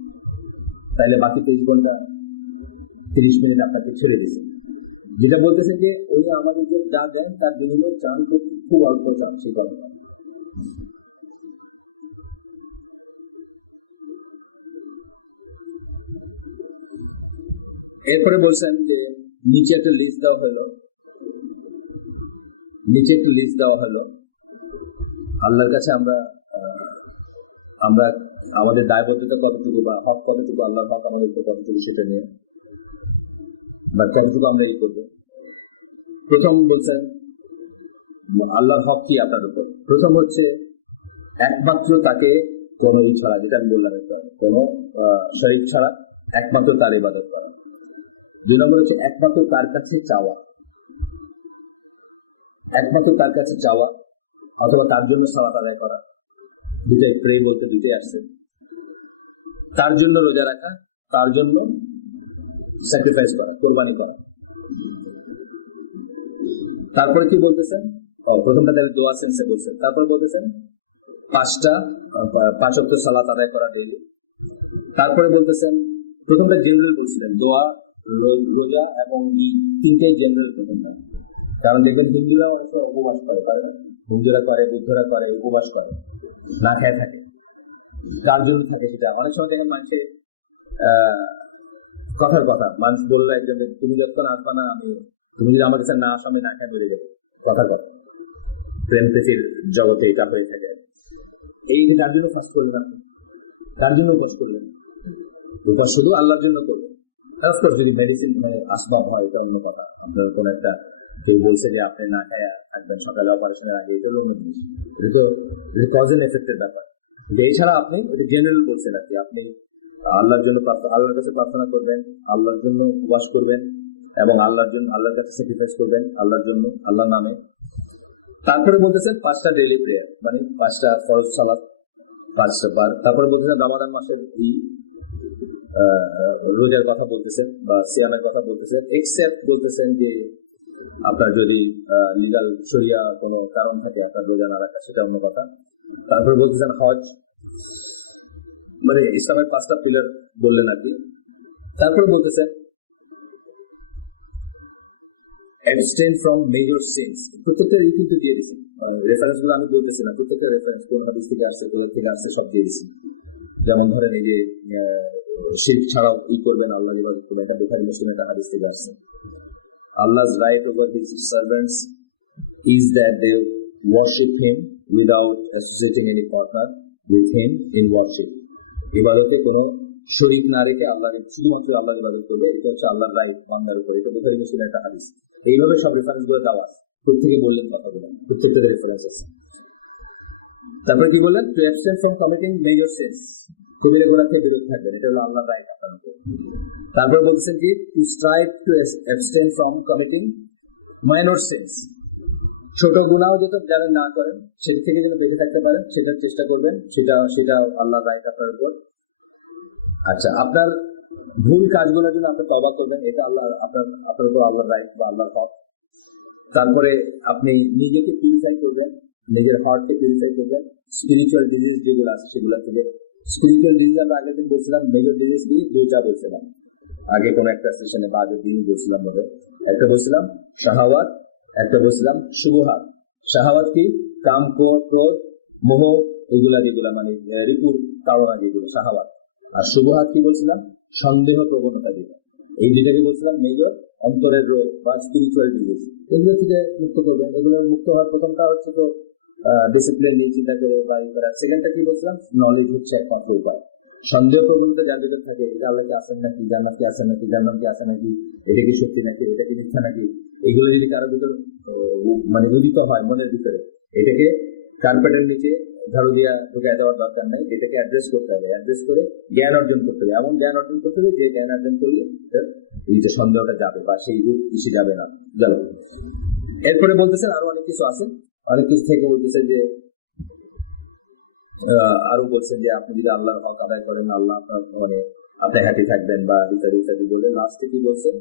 তাহলে বাকি 23 ঘন্টা 30 মিনিট আপনাকে ছেড়ে দিয়েছেন। যেটা বলতেছেন যে উনি আমাদেরকে যা দেন তার বিনিময়ে চান, খুব অল্প চান, সেই কথা। এরপরে বলছেন যে নিচে একটা লিস্ট দেওয়া হলো, আল্লাহর কাছে আমরা আমাদের দায়বদ্ধতা কতটুকু বা হক কতটুকু, আল্লাহর হক আমাদের উপর কতটুকু, সেটা নিয়ে বা কতটুকু আমরা এই করবো। প্রথম বলছেন আল্লাহর হক কি আপনার উপর। প্রথম হচ্ছে একমাত্র তাকে কোনো ছাড়া, যেটা আমি বললাম, কোনো শরীক ছাড়া একমাত্র তার ইবাদত করা। 2 নম্বর হচ্ছে একমাত্র তার কাছে চাওয়া, অথবা তার জন্য সালাত আদায় করা। দুটাই প্রে বলতে দুটাই আসছে। তার জন্য রোজা রাখা, তার জন্য স্যাক্রিফাইস করা, কোরবানি করা। তারপরে কি বলতেছেন? প্রথমটা তাহলে দোয়া সেন্সে বলছেন। তারপর বলতেছেন 5 ওয়াক্ত সালাত আদায় করা ডেইলি। তারপরে বলতেছেন, প্রথমটা জেনারেল বলছিলেন, দোয়া, রোজা এবং তিনটাই জেনারেল প্রথমটা। কারণ দেখবেন হিন্দুরা উপবাস করে, হিন্দুরা করে, বুদ্ধরা করে, উপবাস করে, না খেয়ে থাকে। কার জন্য থাকে সেটা অনেক সময় দেখেন মানুষে কথার কথা, মানুষ বললো একজন, তুমি যতক্ষণ আসবা না, তুমি যদি আমার কাছে না আসো আমি না খেয়ে বেড়ে যাবো, কথার কথা। প্রেম প্রীতির জগতে এটা হয়ে থাকে। এই তার জন্য ফার্স্ট করলেন, তার জন্য উপাস করলেন। উপাস শুধু আল্লাহর জন্য করবেন। অফকোর্স যদি মেডিসিন আসবাব হয় এটা অন্য কথা। আপনার কোন একটা কেউ বলছে যে আপনি না খায় থাকবেন সকালে অপারেশনের আগে, এটা অন্য জিনিস। এটা তো কজ এন্ড এফেক্টের ব্যাপার। এছাড়া আপনি জেনারেল বলছেন আর কি, আপনি আল্লাহর জন্য আল্লাহর কাছে প্রার্থনা করবেন, আল্লাহর জন্য উপবাস করবেন এবং আল্লাহর কাছে স্যাক্রিফাইস করবেন আল্লাহর জন্য, আল্লাহর নামে। তারপরে বলতেছেন 5টা ডেইলি প্রেয়ার, মানে 5টা ফরজ সালাত 5টা বার। তারপরে বলতেছেন রমাদান মাসের রোজার কথা বলতেছেন বা সিয়ামের কথা বলতেছেন, এক্সেপ্ট বলতেছেন যে আপনার যদি লিগাল শরিয়া কোনো কারণ থাকে আপনার রোজা না রাখা, সেটা অন্য কথা। তারপরে বলতেছেন হজ, মানে ইসলামের 5টা পিলার বললেন আর কি। তারপরে বলতেছেন abstain from major sins। প্রত্যেকটা কিন্তু দিয়ে দিচ্ছি, রেফারেন্স গুলো আমি বলতেছি না, প্রত্যেকটা রেফারেন্স কোন হাদিস থেকে আসছে, কোথা থেকে আসছে সব দিয়ে দিচ্ছি। যেমন ধরেন এই যে শিরক ছাড়াও করবেন, আল্লাহ ইবাদত করবেন, এটা বুখারী মুসলিমের একটা হাদিস থেকে আসছে। Allah's right over his servants is that they worship him without associating any partner with him in worship। ইবাদতে কোনো শরীক না রেখে শুধুমাত্র আল্লাহর ইবাদত করবে, এটা হচ্ছে আল্লাহর রাইট বান্দার উপর। এটা বুখারী মুসলিমের একটা হাদিস। এইভাবে সব রেফারেন্স গুলো দেওয়া আছে, প্রত্যেকে বললেন কথাগুলো, প্রত্যেকটা রেফারেন্স আছে। তারপরে কি বললেন? To abstain from committing major sins, কবিরা গুনাহ থেকে বিরত থাকবেন, এটা হলো আল্লাহর রাইট আপনার উপর। তারপরে বলছেন কি to strive to abstain from committing minor sins, ছোট গুনাহও যত যারা না করেন সেটা থেকে যেন বেঁচে থাকতে পারেন সেটার চেষ্টা করবেন, সেটা আল্লাহর রাইট আপনার উপর। আচ্ছা, আপনার ভুল কাজগুলোর জন্য আপনি তওবা করবেন, এটা আল্লাহ আপনার উপর আল্লাহর রাইট বা আল্লাহর হক। তারপরে আপনি নিজেকে পিউরিফাই করবেন, নিজের হার্টকে পিউরিফাই করবেন স্পিরিচুয়াল ডিজিজ যেগুলো আছে সেগুলো থেকে। স্পিরিচুয়াল ডিজিজ আমরা আগের দিন বলছিলাম, মেজর ডিজিজ দিয়ে দুইটা বলছিলাম আগে কোনো একটা সেশনে বা আগের দিনই বলছিলাম বোধ হয়। একটা বলছিলাম শাহাওয়াত, একটা বলছিলাম শুবহাত। শাহাওয়াত কি? কাম, ক্রোধ, মোহ, এগুলা যেগুলা মানে রিপুর কামনা যেগুলো শাহাওয়াত। আর শুবহাত কি বলছিলাম? সন্দেহ প্রবণতা যেটা। এই দুইটাকে বলছিলাম মেজর অন্তরের রোগ বা স্পিরিচুয়াল ডিজিজ। এগুলো থেকে মুক্ত করবেন। এগুলো মুক্ত হওয়ার প্রথমটা হচ্ছে তো ডিসিপ্লিন নিয়ে চিন্তা করে বা ই করা। সেকেন্ডটা কি বলছিলাম? নলেজ হচ্ছে একমাত্র উপায়। সন্দেহ প্রবণতা যাদের থাকে, এটা আল্লাহকে আসেন নাকি, জান্নাত কি আসেন নাকি, জান্নাত কি আসে নাকি, এটা কি সত্যি নাকি, এটা কি মিথ্যা নাকি, এগুলো যদি কারোর ভিতর মানে উদিত হয় মনের ভিতরে, এটাকে কার্পেটের নিচে ঝাড়ু দিয়া ঢুকায় দেওয়ার দরকার নাই। এটাকে অ্যাড্রেস করতে হবে, অ্যাড্রেস করে জ্ঞান অর্জন করতে হবে। এমন জ্ঞান অর্জন করতে হবে যে জ্ঞান অর্জন করলে এই যে সন্দেহটা যাবে বা সেই ইসে যাবে না, যাবে। এরপরে বলতেছেন আরো অনেক কিছু আছে, অনেক কিছু থেকে বলতেছে যে আরো বলছেন যে আপনি যদি আল্লাহর হক আদায় করেন, আল্লাহ আপনার মানে আপনি হ্যাপি থাকবেন বা ইত্যাদি ইত্যাদি বলে লাস্টে কি বলছেন?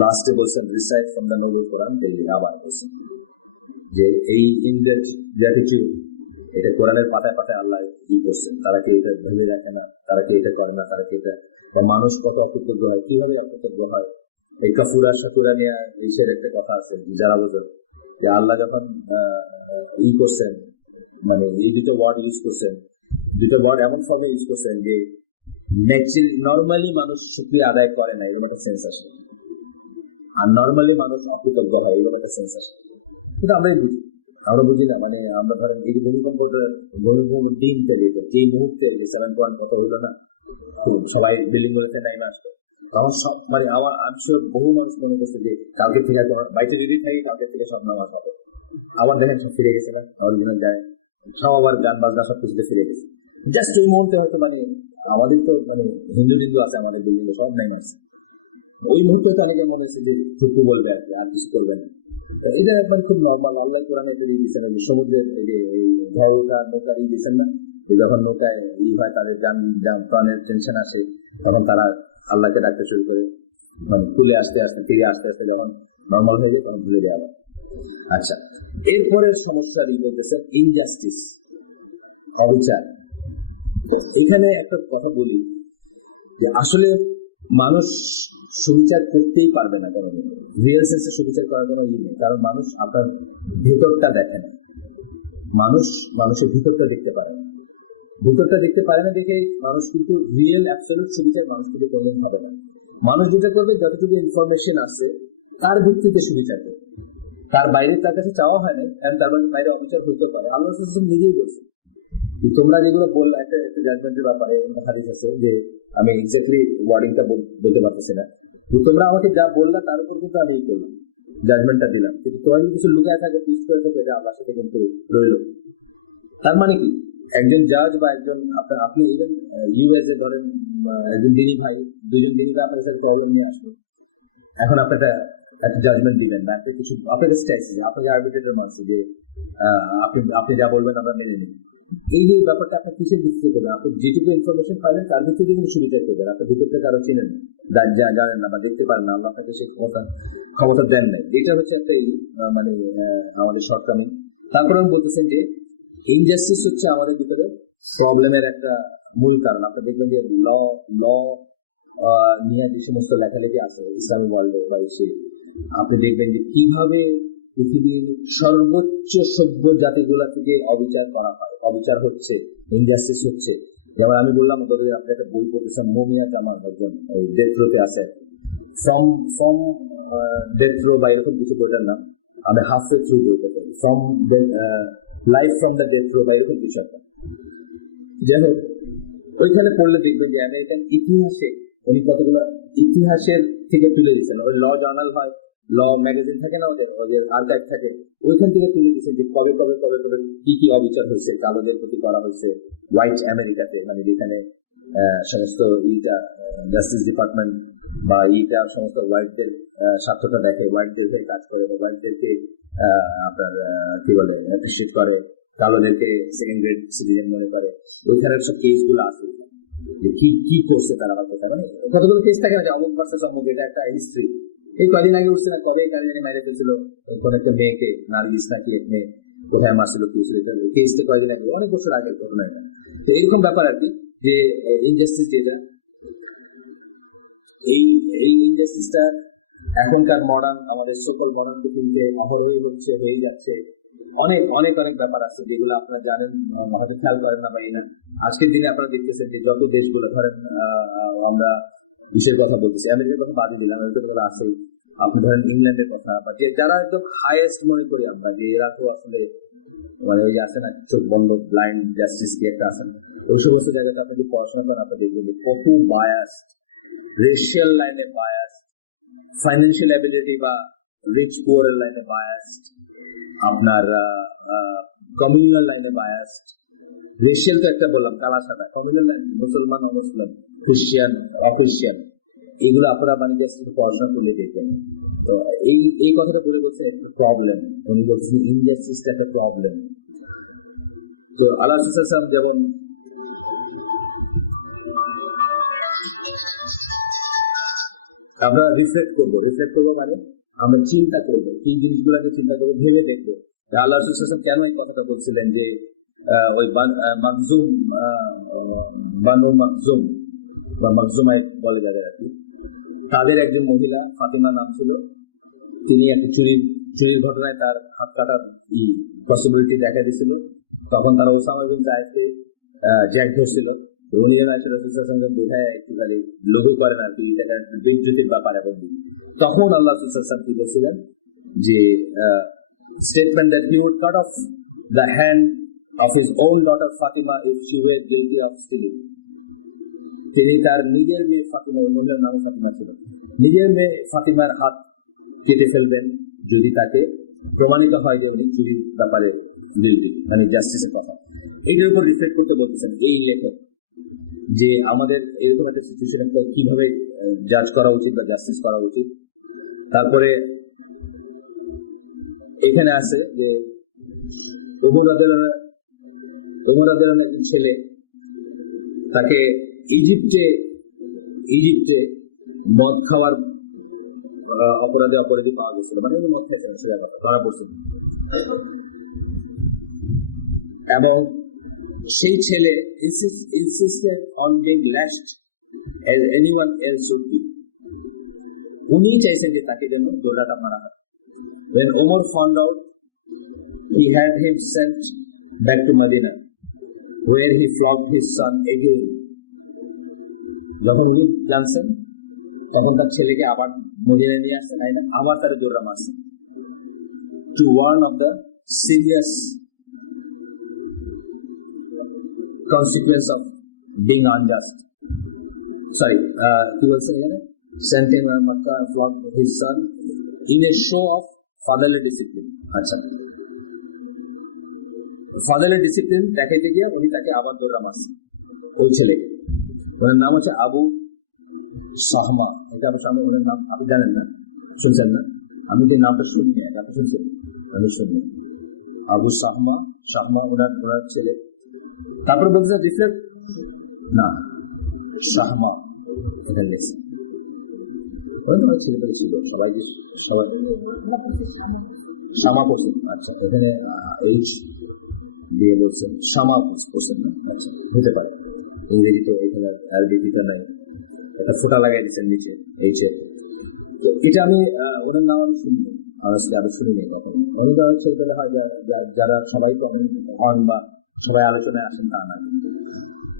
লাস্টে বলছেন recite from the Nobel Quran daily. আবার বলছেন যে এই ইনডেক্স গ্র্যাটিটিউড, এটা কোরআনের পাতায় পাতায় আল্লাহ কি করছেন। তারা কি এটা ভেবে রাখে না, তারা কি এটা করে না, তারা কি এটা, মানুষ কত অকৃতজ্ঞ হয়, কিভাবে অকৃতজ্ঞ হয়। এই কাফুরা সাকুরা নিয়ে ইসের একটা কথা আছে, যারা বোঝেন যে আল্লাহ যখন ই করছেন, মানে এই দুটো ওয়ার্ড ইউজ করছেন, দুটো ওয়ার্ড এমন ভাবে ইউজ করছেন যে নর্মালি মানুষ শুকরিয়া আদায় করে না, এরকম একটা সেন্স আসে। আর নর্মালি মানুষ অকৃতজ্ঞ হয়, এরকম একটা সেন্স আসে। কিন্তু আমরাই বুঝি, আমরা বুঝি না। মানে আমরা ধরেন এই যে ভূমিকম্পটা, ভূমিকম্প দিন তৈরি, যে মুহূর্তে 7.1 কথা হলো না, সবাই বিল্ডিং গুলোতে নেমে আসতো, তখন সব মানে আমার আনসিওর বহু মানুষ মনে করছে যে কালকে থেকে বাইরে যদি থাকি কালকে থেকে সব নামাজ হবে। আবার দেখেন সব ফিরে গেছে না, অরিজিনাল যায় সব, আবার গান বাজনা সব কিছুতে ফিরে গেছে। জাস্ট ওই মুহূর্তে হয়তো মানে আমাদের তো মানে হিন্দু টিন্দু আছে আমাদের বিল্ডিং এ, সব নেমে আসছে। ওই মুহূর্তে তো অনেকে মনে হচ্ছে যে ঠিকই বলবে আর কি, আর কিছু করবে না। এটা একবার খুব নর্মাল। আল্লাহ কোরআনে তৈরি দিচ্ছেন ওই সমুদ্রের এই যে এই নৌকার ই দিচ্ছেন না, যখন নৌকায় ই হয় তাদের প্রাণের টেনশন আসে, তখন তারা আল্লাহকে ডাকতে শুরু করে, মানে খুলে আসতে আসতে ফিরে আসতে আসতে যখন নর্মাল হয়ে যায় তখন ভুলে যাওয়া। আচ্ছা, এরপরে সমস্যা বলতেছে ইনজাস্টিস, অবিচার। এখানে একটা কথা বলি যে আসলে মানুষ সুবিচার করতেই পারবে না, কোনো রিয়েল সেন্সে সুবিচার করার কোনো ই নেই। কারণ মানুষ আপনার ভেতরটা দেখে না, মানুষের ভিতরটা দেখতে পারে না। ভিতরটা দেখতে পারে না দেখে মানুষ কিন্তু রিয়েল অ্যাবসলিউট সুবিচার মানুষ কিন্তু কোনদিন হবে না। মানুষ যেটা করবে, যতটুকু ইনফরমেশন আছে তার ভিত্তিতে সুবিচার করবে, তার বাইরে তার কাছে চাওয়া হয় না, কারণ তার বাইরে অবিচার হইতে পারে। আল্লাহ নিজেই বলছে তোমরা যেগুলো বললে একটা জাজমেন্টের ব্যাপারে হাদিস আছে, যে আমি এক্স্যাক্টলি ওয়ার্ডিংটা বলতে পারতেছি না, তোমরা আমাকে যা বললা তার উপর কিন্তু আমি জাজমেন্টটা দিলাম, কিন্তু তোমার যদি কিছু লুকায় থাকে টুইস্ট করে থাকে, এটা আল্লাহর সাথে কিন্তু রইল। তার মানে কি, একজন জাজ বা একজন আপনি ইভেন ইউএসএ ধরেন একজন দিনী ভাই, দুজন দিনী ভাই আপনার কাছে প্রবলেম নিয়ে আসবে, এখন আপনি একটা জাজমেন্ট দিবেন বা একটা কিছু আপনার কাছে চাইছে, আপনাকে আর্বিট্রেটর মানছে যে আপনি যা বলবেন আমরা মেনে নিই। এই যে ব্যাপারটা আপনার কিসের ভিত্তিতে করবেন? আপনি যেটুকু ইনফরমেশন পাইলেন তার ভিত্তিতে কিন্তু সুবিচার করবেন। আপনার ভিতরটা কারো চিনেন জানেন না বা দেখতে পারেন না, আল্লাহ আপনাকে সেই ক্ষমতা দেন নাই। এটা হচ্ছে একটা মানে আমাদের শর্টকামিং। তারপরে আমি বলতেছেন যে ইনজাস্টিস হচ্ছে আমাদের ভিতরে প্রবলেমের একটা মূল কারণ। আপনি দেখবেন যে ল নিয়ে যে সমস্ত লেখালেখি আছে ইসলামী ওয়ার্ল্ডে বা এসে, আপনি দেখবেন যে কিভাবে পৃথিবীর সর্বোচ্চ সভ্য জাতিগুলা থেকে অবিচার করা হয়, অবিচার হচ্ছে, ইনজাস্টিস হচ্ছে। যেমন আমি বললাম আপনি একটা বই পড়তেছেন, মোমিয়া জামাল একজন ডেথ রোতে আছে, ফ্রম ডেথ রো বা এরকম কিছু বইটার নাম, আমি হাফে থ্রু বইতে পারি, from life from the death row বা এরকম কিছু একটা। যাই হোক, ওইখানে পড়লে দেখবেন যে আমেরিকান ইতিহাসে উনি কতগুলো ইতিহাসের থেকে তুলে দিচ্ছেন। ওই ল জার্নাল হয়, ল ম্যাগাজিন থাকে না, ওদের আর্কাইভ থাকে, ওইখান থেকে তুলে দিচ্ছেন যে কবে কবে কবে কবে কি কি অবিচার হয়েছে, কালোদের প্রতি করা হয়েছে হোয়াইট আমেরিকাতে, মানে যেখানে সমস্ত জাস্টিস ডিপার্টমেন্ট বা সমস্ত হোয়াইটদের স্বার্থটা দেখে, হোয়াইটদের হয়ে কাজ করে, হোয়াইটদেরকে আপনার কি বলে অ্যাপ্রিসিয়েট করে, কালোদেরকে সেকেন্ড গ্রেড সিটিজেন মনে করে। ওইখানের সব কেস গুলো আছে। যে কি কি করছে তারা বা কোথায়, মানে কতগুলো কেস থাকে না যে অমুক ভার্সেস অমুক, এটা একটা হিস্ট্রি। এই কদিন আগে উঠছে না, কবে কাজে মাইরে ফেলছিল কোন একটা মেয়েকে, নার্গিস নাকি এক মেয়ে, কোথায় মারছিল কি ছিল, কেসটা কয়েকদিন আগে, অনেক বছর আগের ঘটনা এটা। তো এইরকম ব্যাপার আর কি, যে ইনজাস্টিস যেটা, এই এই ইনজাস্টিসটা এখনকার মডার্ন, আমাদের সকল মডার্ন পৃথিবীতে অহরহই হচ্ছে, হয়ে যাচ্ছে। অনেক অনেক অনেক ব্যাপার আছে যেগুলো আপনারা জানেন, হয়তো খেয়াল করেন না বা এই না। আজকের দিনে আপনারা দেখতেছেন যে যত দেশগুলো, ধরেন আমরা বিশ্বের কথা বলতেছি, আমেরিকার কথা বাদই দিলাম, আমেরিকার কথা আছে, আপনি ধরেন ইংল্যান্ডের কথা, বা যে যারা একদম হাইয়েস্ট মনে করি আমরা, যে এরা তো আসলে মানে ওই যে আছে না, চোখ বন্ধ ব্লাইন্ড জাস্টিস কি একটা আছে, ওই সমস্ত জায়গাতে আপনি যদি পড়াশোনা করেন, আপনি দেখবেন যে কত বায়াসড, রেশিয়াল লাইনে বায়াসড, ফাইন্যান্সিয়াল অ্যাবিলিটি বা রিচ পুয়ার এর লাইনে বায়াসড, আপনার কমিউনাল লাইনে বায়াসড। রেশিয়াল তো একটা বললাম, কালা সাদা, কমিউনাল লাইন মুসলমান অমুসলিম, খ্রিস্টিয়ান অখ্রিস্টিয়ান, এগুলো আপনারা মানে জাস্ট পড়াশোনা করলে দেখবেন। তো এই এই কথাটা বলে বলছে একটা প্রবলেম, উনি বলছেন ইনজাস্টিসটা একটা প্রবলেম। তো আল্লাহ যেমন আমরা রিফ্লেক্ট করবো মানে আমরা চিন্তা করবো, কি জিনিসগুলোকে চিন্তা করবো, ভেবে দেখবো আল্লাহ কেন এই কথাটা বলছিলেন, যে ওই মাকজুম, বানু মাকজুম বা মাকজুমাই বলে যাবে আর কি, তাদের একজন মহিলা ফাতিমা নাম ছিল, তিনি একটা চুরির ঘটনায় তার হাত কাটার পসিবিলিটি দেখা দিয়েছিল। তখন তারা ওসামা বিন জায়েদকে জ্যাক ধরছিল, উনি যেন রাসূলের সঙ্গে বোঝায় একটুখানি লঘু করেন আর কি, এটা বিদ্যুতির ব্যাপার। এবং তখন আল্লাহ রাসূল কি বলছিলেন, যে statement that he would cut off the hand of his own daughter Fatima if she were guilty of stealing. তিনি তার নিজের মেয়ে ফাতিমা, মহিলার নাম ফাতিমা ছিল, নিজের মেয়ে ফাতিমার হাত কেটে ফেলবেন যদি তাকে প্রমাণিত হয় যে উনি চুরির ব্যাপারে গিল্টি, মানে জাস্টিসের কথা। এইটার উপর রিফ্লেক্ট করতে বলতেছেন এই লেখক, যে আমাদের এরকম একটা সিচুয়েশনে কিভাবে জাজ করা উচিত বা জাস্টিস করা উচিত। তারপরে এখানে আছে যে ওমর রাদিয়াল্লাহু আনহু ছেলে, তাকে ইজিপ্টে মদ খাওয়ার অপরাধী পাওয়া গেছিল, মানে উনি মদ খাইছেন, সেটা ধরা পড়ছিল। এবং সেই ছেলে insisted on being lashed as anyone else would be. উনি চাইছেন যে তাকে যেন দৌড়াটা মারা হয়। When Umar found out, he had him sent back to Medina, where he flogged his son again. যখন উনি জানছেন, তখন তার ছেলেকে আবার মদিনায় নিয়ে আসছেন, আবার তার দৌড়া মারছেন, to warn of the serious consequence of being unjust. Sorry, he was saying, sent him to Makkah and flogged his son in a show of fatherly discipline. আচ্ছা, fatherly discipline দেখাইতে গিয়ে উনি তাকে আবার দৌড়া মারছেন, ওই ছেলেকে। ওনার নাম হচ্ছে আবু সাহমা। এটা আমি ওনার নাম আপনি জানেন না, শুনছেন না? আমি যে নামটা শুনি, আপনি শুনছেন? আমি শুনি আবু সাহমা, ওনার ছেলে। তারপরে বলছে রিফ্লেক্ট না, সাহমা এখানে গেছে, ছেলে পেলে ছিল সবাইকে, সবাই সামা করছেন। আচ্ছা, এখানে এইচ দিয়ে বলছেন সামা করছেন না? আচ্ছা, হতে পারে ইংরেজিতে এখানে আরবিটা নাই, একটা ফোঁটা লাগাই দিচ্ছেন নিচে এইচ এর। এটা আমি ওনার নাম আমি শুনিনি, আরো শুনিনি কথা। অনেক ছেলে পেলে হয় যারা সবাই হন বা সবাই আলোচনায় আসেন তা না।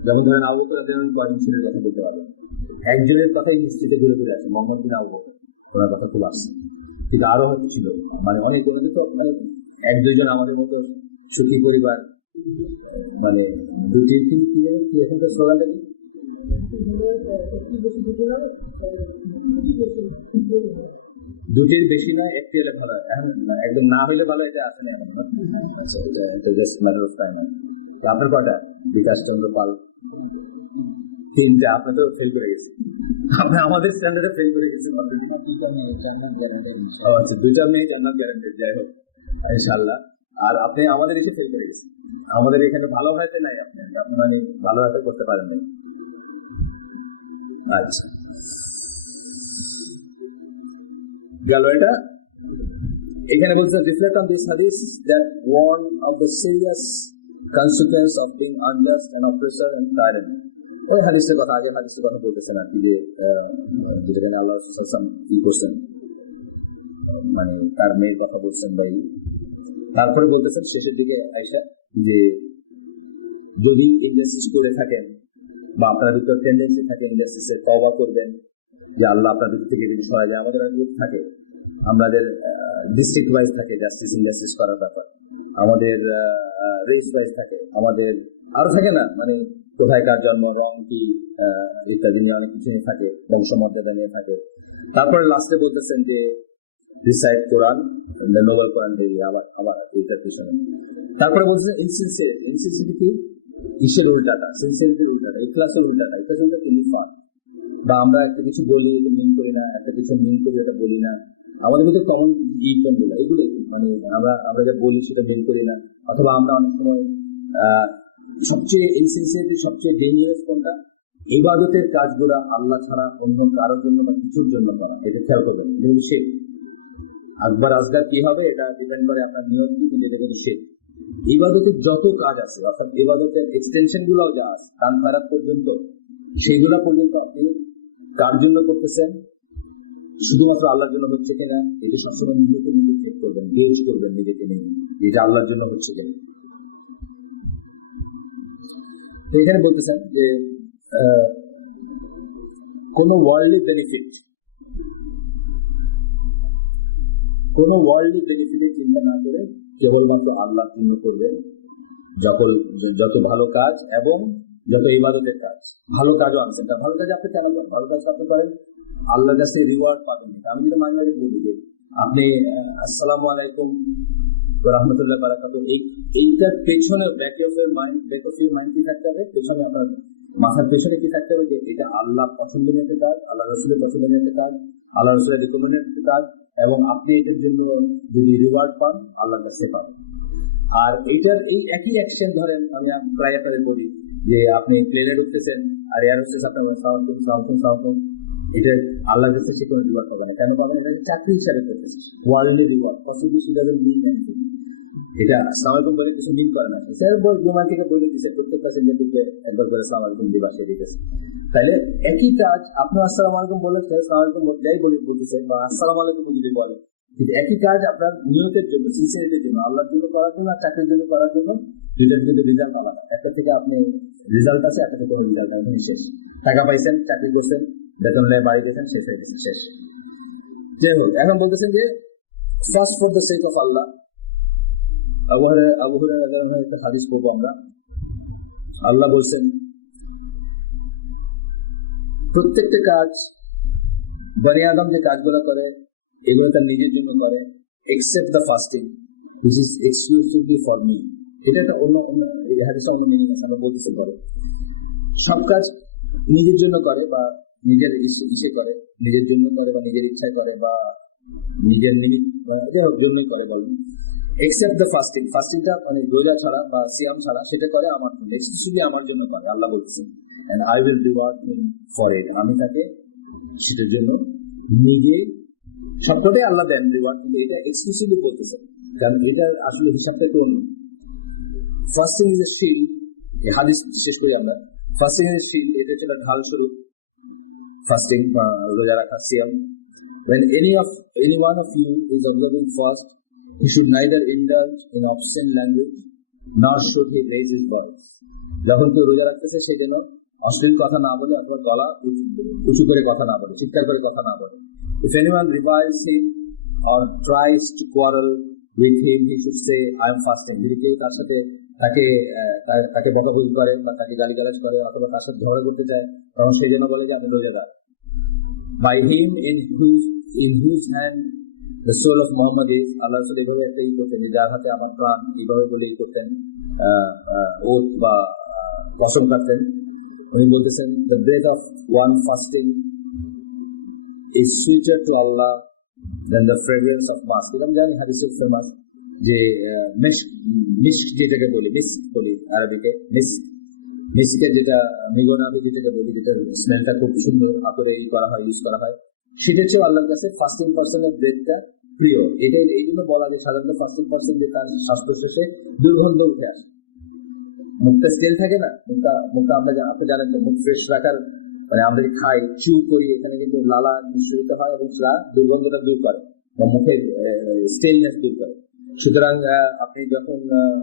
যেমন ধরেন আবু বকর রাদিয়াল্লাহু আনহু কয়েকজন ছেলের কথা বলতে পারবেন, একজনের কথাই হিস্ট্রিতে ঘুরে ঘুরে আছে, মোহাম্মদ বিন আবু বকর, ওনার কথা খুব আসছে। কিন্তু আরো হয়তো ছিল, মানে অনেক এক দুইজন আমাদের মতো সুখী পরিবার, মানে দুটি কি এখন তো স্লোগানটা কি, দুটির বেশি না, একটি হলে ভালো, একদম না হইলে ভালো, এটা আসেনি এখন। আচ্ছা, জাস্ট ম্যাটার অফ টাইম। আপনার কয়টা? বিকাশ চন্দ্র পাল, তিনটা। আপনি তো ফেল করে গেছেন, আপনি আমাদের স্ট্যান্ডার্ডে ফেল করে গেছেন অলরেডি। আচ্ছা, দুইটা নেই জান্নাত গ্যারান্টেড, যাই হোক ইনশাআল্লাহ। আর আপনি আমাদের এসে ফেল করে গেছেন, আমাদের এখানে ভালো হয়তো নাই, আপনি মানে ভালো হয়তো করতে পারেন না। আচ্ছা, গেল এটা। এখানে বলছে reflect on this hadith that warn of the serious consequence of being unjust and oppressor and tyrant. ওই হাদিসের কথা, আগে হাদিসের কথা বলতেছেন আর কি, যে যেখানে আল্লাহ কি করছেন, মানে তার মেয়ের কথা বলছেন ভাই। তারপরে বলতেছেন শেষের দিকে আইসা যে যদি ইনজাস্টিস করে থাকেন বা আপনার ভিতর টেন্ডেন্সি থাকে ইনজাস্টিসে, তওবা করবেন যে আল্লাহ আপনার দিক থেকে যদি সরা যায়। আমাদের গ্রুপ থাকে, আমাদের ডিস্ট্রিক্ট ওয়াইজ থাকে জাস্টিস ইনজাস্টিস করার ব্যাপার, আমাদের রেস ওয়াইজ থাকে, আমাদের আরো থাকে না, মানে কোথায় কার জন্ম, রং কি ইত্যাদি নিয়ে অনেক কিছু নিয়ে থাকে, বংশমর্যাদা নিয়ে থাকে। তারপরে লাস্টে বলতেছেন যে রিসাইট কোরআন, নোবেল কোরআন দিয়ে আবার আবার এইটার পিছনে। তারপরে বলতেছেন ইনসিনসিয়ারিটি। ইনসিনসিয়ারিটি কি? ইসের উল্টাটা, সিনসিয়ারিটির উল্টাটা, ইখলাসের উল্টাটা। এটা হচ্ছে কি নিফাক, বা আমরা একটা কিছু বলি এটা মিন করি না, একটা কিছু মিন করি এটা বলি না। আমাদের মধ্যে কমন কোনগুলো, এগুলোই মানে আমরা যা বলি সেটা মিন করি না। অথবা আমরা অনেক সময় সবচেয়ে ইনসিনসিয়ারিটি সবচেয়ে ডেঞ্জারাস কোনটা? ইবাদতের কাজগুলা আল্লাহ ছাড়া অন্য কারোর জন্য বা কিছুর জন্য করা। এটা খেয়াল করবেন, সে আকবর আসগার কি হবে এটা ডিপেন্ড করে আপনার নিয়ম কি, কিন্তু এটা কিন্তু শেখ। ইবাদতের যত কাজ আছে, অর্থাৎ ইবাদতের এক্সটেনশন গুলো যা আছে কান ফারাত পর্যন্ত, সেগুলা পর্যন্ত আপনি কার জন্য করতেছেন, শুধুমাত্র আল্লাহর জন্য হচ্ছে কিনা, এটা সবসময় নিজেকে নিজে চেক করবেন, গেজ করবেন নিজেকে নিয়ে, এটা আল্লাহর জন্য হচ্ছে কিনা। এখানে বলতেছেন যে কোন ওয়ার্ল্ডলি বেনিফিটের চিন্তা না করে কেবলমাত্র আল্লাহর জন্য করবেন যত ভালো কাজ এবং যত ইবাদতের কাজ। ভালো কাজও আনছেন, ভালো কাজ আপনি কেন করেন? ভালো কাজ আপনি করেন আল্লাহর কাছে রিওয়ার্ড পাবেন। আমি যদি মাঝে মাঝে বলি যে আপনি আসসালামু আলাইকুম রহমতুল্লাহ বারাকাতুহু, এইটার পেছনে ব্যাক অফ ইউর মাইন্ড কি থাকতে হবে? পেছনে আপনার মাথার পেছনে কি থাকতে হবে? যে এটা আল্লাহ পছন্দের একটা কাজ, আল্লাহ রসুলের পছন্দের একটা কাজ, আল্লাহ রসুলের রিকমেন্ডেড কাজ, এবং আপনি এটার জন্য যদি রিওয়ার্ড পান আল্লাহর কাছে পাবেন। আর এইটার এই একই অ্যাকশন ধরেন, আমি প্রায় আপনাদের বলি যে আপনি প্লেনে উঠতেছেন আর এয়ার হোস্টেস আপনার সালাম, এটা আল্লাহর কাছে সে কোনো রিওয়ার্ড পাবে না। কেন পাবেন? এটা চাকরি হিসাবে করতেছে, worldly reward, possibly she doesn't mean anything. এটা সালাম বলে কিছু মিন করে না। স্যার বিমান থেকে বলে দিচ্ছে প্রত্যেক প্যাসেঞ্জারকে একবার করে সালাম আলাইকুম দিয়ে বাসিয়ে দিতেছে। তাহলে একই কাজ আপনি আসসালামু আলাইকুম বলে সালাম আলাইকুম যাই বলে বলতেছেন, বা আসসালামু আলাইকুম যদি বলে, কিন্তু একই কাজ আপনার নিয়তের জন্য, সিনসিয়ারিটির জন্য, আল্লাহর জন্য করার জন্য আর চাকরির জন্য করার জন্য, দুইটার কিন্তু রেজাল্ট আলাদা। একটা থেকে আপনি রেজাল্ট আছে, একটা থেকে কোনো রেজাল্ট নেই, শেষ। টাকা পাইছেন, চাকরি করছেন, বেতন নেয়, বাড়ি গেছেন, শেষ হয়ে গেছে, শেষ। যাই হোক, এখন বলতেছেন যে first for the sake of Allah. Abu Hurairah একটা হাদিস পড়বো আমরা। আল্লাহ বলছেন প্রত্যেকটা কাজ বনি আদম যে কাজগুলো করে এগুলো তার নিজের জন্য করে, except the fasting which is exclusively for me. এটা একটা অন্য হাদিসে অন্য মিনিং আছে, আমরা বলতেছি পারে সব কাজ নিজের জন্য করে বা নিজের ইচ্ছে করে, নিজের জন্য করে বা নিজের ইচ্ছায় করে বা নিজের জন্যই করে বলেন, এক্সেপ্ট দ্য ফাস্টিং। ফাস্টিংটা মানে রোজা ছাড়া বা সিয়াম ছাড়া সেটা করে আমার জন্য, এক্সক্লুসিভলি আমার জন্য করে। আল্লাহ বলছেন and I will reward him for it, আমি তাকে সেটার জন্য নিজে সবটাই আল্লাহ দেন রিওয়ার্ড, কিন্তু এটা এক্সক্লুসিভলি করতেছে, কারণ এটা আসলে হিসাবটা কোন ফাস্টিং ইজ এ শিল্ড। এই হাদিস শেষ করি আমরা। ফাস্টিং ইজ এ শিল্ড, এটা হচ্ছে ঢাল স্বরূপ ফাস্টিং বা রোজা রাখা, সিয়াম। When any one of you is observing fast, he should neither indulge in obscene language nor should he raise his voice. যখন কেউ রোজা রাখতেছে সে যেন অশ্লীল কথা না বলে, অথবা গলা উঁচু করে কথা না বলে, চিৎকার করে কথা না বলে। If anyone reviles him or tries to quarrel with him, he should say, I am fasting. যদি কেউ তার সাথে তাকে বকাবকি করে বা তাকে গালিগালাজ করে অথবা তার সাথে ঝগড়া করতে চায়, তখন সে যেন বলে যে আমি রোজাদার। By him in whose hand the soul of Muhammad is, আল্লাহ এইভাবে একটা করতেন, যার হাতে আমার প্রাণ, এইভাবে বলে করতেন, ওথ বা কসম কাটতেন। উনি বলতেছেন the breath of one fasting is sweeter to Allah than the fragrance of musk. আমি জানি হাদিসে ফেমাস যে মিস্ক যেটাকে বলি, মিস্ক বলি আরবিতে, মিস্ক মিসকে যেটা মৃগনাভি যেটাকে বলি, যেটা স্মেলটা খুব সুন্দর আতরে করা হয়, ইউজ করা হয়, সেটা হচ্ছে আল্লাহর কাছে ফার্স্টিং পার্সনের ব্রেথটা প্রিয়। এটাই এই জন্য বলা যায় সাধারণত ফার্স্টিং পার্সন যে তার শ্বাস প্রশ্বাসে দুর্গন্ধ উঠে আসে, মুখটা স্টেল থাকে না, মুখটা আমরা আপনি জানেন যে মুখ ফ্রেশ রাখার মানে আমরা খাই চু করি, এখানে কিন্তু লালা মিশ্রিত হয় এবং দুর্গন্ধটা দূর করে বা মুখের স্টেলনেস দূর করে। সুতরাং আপনি যখন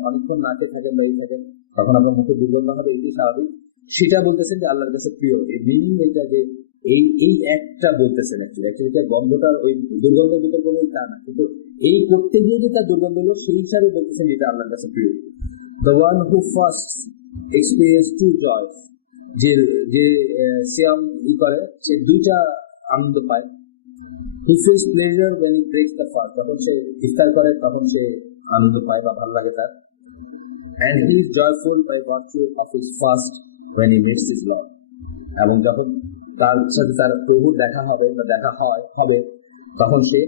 অনেকক্ষণ নাকে থাকেন বা এই থাকেন তখন আপনার মুখে দুর্গন্ধ হবে, এটি স্বাভাবিক। সেটা বলতেছেন যে আল্লাহর কাছে প্রিয়, এটা যে এই একটা বলতেছেন এটা গন্ধটার ওই দুর্গন্ধের ভিতরে কোনো তা না, কিন্তু এই করতে গিয়ে যে তার দুর্গন্ধ হলো সেই হিসাবে বলতেছেন যেটা আল্লাহর কাছে প্রিয়। The one who first experienced two joys, যে যে সিয়াম করে সে দুইটা আনন্দ পায়। He feels pleasure when he breaks the fast, যখন সে ইফতার করে তখন সে আনন্দ পায় বা ভালো লাগে তার। And he is joyful by virtue of his fast when he meets his Lord, এবং যখন তার সাথে তার প্রভু দেখা হবে বা দেখা হবে তখন সে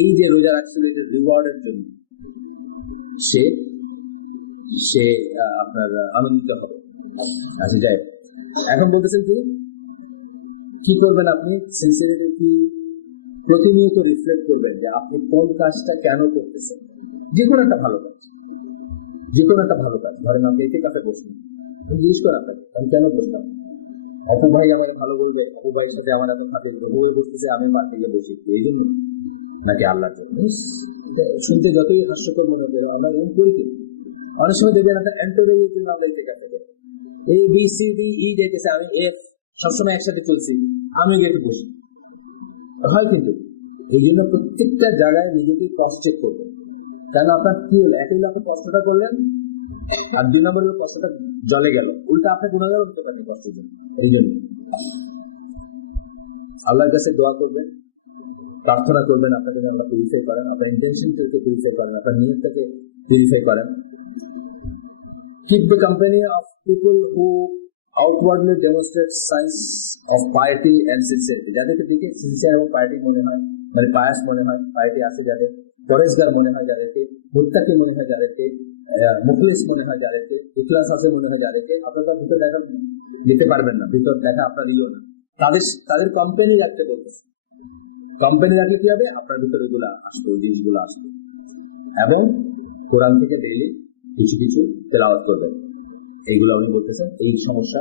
এই যে রোজা রাখছিল এটা রিওয়ার্ডের জন্য সে সে আপনার আনন্দিত হবে। আচ্ছা যাই, এখন বলতেছেন কি করবেন আপনি সিনসিয়ারিটি কি প্রতিনিয়ত রিফ্লেক্ট করবেন যে আপনি কোন কাজটা কেন করতেছেন। যে কোনো একটা ভালো কাজ, যে কোনো একটা ভালো কাজ, ধরেন আপনি এতে কাছে বসবেন, জিজ্ঞেস করেন আপনাকে আমি কেন বসলাম, অপু ভাই আমার ভালো বলবে, অপু ভাইয়ের সাথে আমার এখন হাতে হয়ে বসতেছে, আমি মার দিকে বসি এই জন্য নাকি আল্লাহর জন্য। শুনতে যতই হাস্যকর মনে করো আমরা এমন করি কিন্তু অনেক সময় দেখবেন একটা এন্টারভিউর জন্য আমরা এতে কাছে করি, এই বি সি ডি ই যেতেছে, আমি এফ সবসময় একসাথে চলছি, আমি গেটে বসি হয়। কিন্তু এই জন্য প্রত্যেকটা জায়গায় নিজেকে ক্রস চেক করবেন, কারণ আপনার কি হলো, একই লোক কষ্টটা করলেন আর 2 নম্বরের কষ্টটা জলে গেল, উল্টা আপনি গুণাগার হতে পারেন কষ্টের জন্য। এই জন্য আল্লাহর কাছে দোয়া করবেন, প্রার্থনা করবেন আপনাকে আল্লাহ পিউরিফাই করেন, আপনার ইন্টেনশনটাকে পিউরিফাই করেন, আপনার নিয়তটাকে পিউরিফাই করেন। Keep the company of people who outwardly demonstrate signs of piety and sincerity, যাদেরকে দেখে সিনসিয়ার এবং পাইটি মনে হয়, মানে পায়াস মনে হয়, পাইটি আছে যাদের, পরেশগার মনে হয় যাদেরকে, মুত্তাকি মনে হয় যাদেরকে, মুখলিস মনে হয় যাদেরকে, ইখলাস আছে মনে হয় যাদেরকে, আপনার তো ভিতর দেখা দিতে পারবেন না, ভিতর দেখা আপনার ইও না, তাদের কোম্পানি রাখতে বলতেছে। কোম্পানি রাখলে কি হবে, আপনার ভিতরে এগুলো আসবে, এই জিনিসগুলো আসবে। এবং কোরআন থেকে ডেইলি কিছু কিছু তেলাওয়াত করবেন, এইগুলো আপনি বলতেছেন এই সমস্যা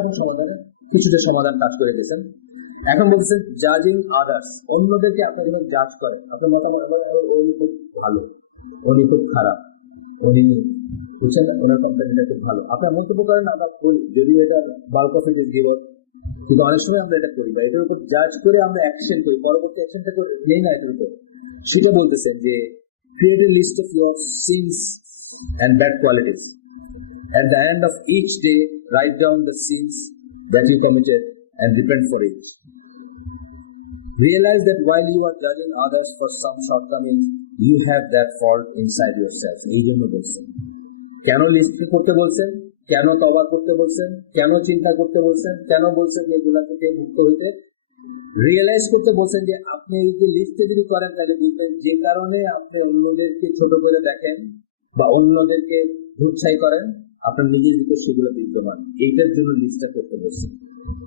এবং সমাধানে কিছুটা সমাধান কাজ করে গেছেন। এখন বলতেছেন জাজিং আদার্স, অন্যদেরকে আপনি যখন জাজ করেন, আপনার মতামত উনি খুব ভালো, উনি খুব খারাপ, উনি বুঝছেন ওনার কোম্পানিটা খুব ভালো, আপনার মন্তব্য করেন, আমরা করি, যদি এটা bulk of it is given, কিন্তু অনেক সময় আমরা এটা করি বা এটার উপর জাজ করে আমরা অ্যাকশন করি, পরবর্তী অ্যাকশনটা করে নেই না এটার উপর। সেটা বলতেছেন যে create a list of your sins and bad qualities. At the end of each day, write down the sins that you committed and repent for it. Realize that while you are judging others for some shortcomings, you have that fault inside yourself. এই জন্য বলছেন, কেন list করতে বলছেন, কেন তওবা করতে বলছেন, কেন চিন্তা করতে বলছেন, কেন বলছেন যে এগুলা থেকে মুক্ত হতে, রিয়েলাইজ করতে বলছেন যে আপনি এই যে লিস্ট যদি করেন তাহলে বুঝবেন যে কারণে আপনি অন্যদেরকে ছোট করে দেখেন বা অন্যদেরকে ভুৎসাই করেন, আপনার নিজের ভিতর সেগুলো বিদ্যমান, এইটার জন্য লিস্টটা করতে বলছেন।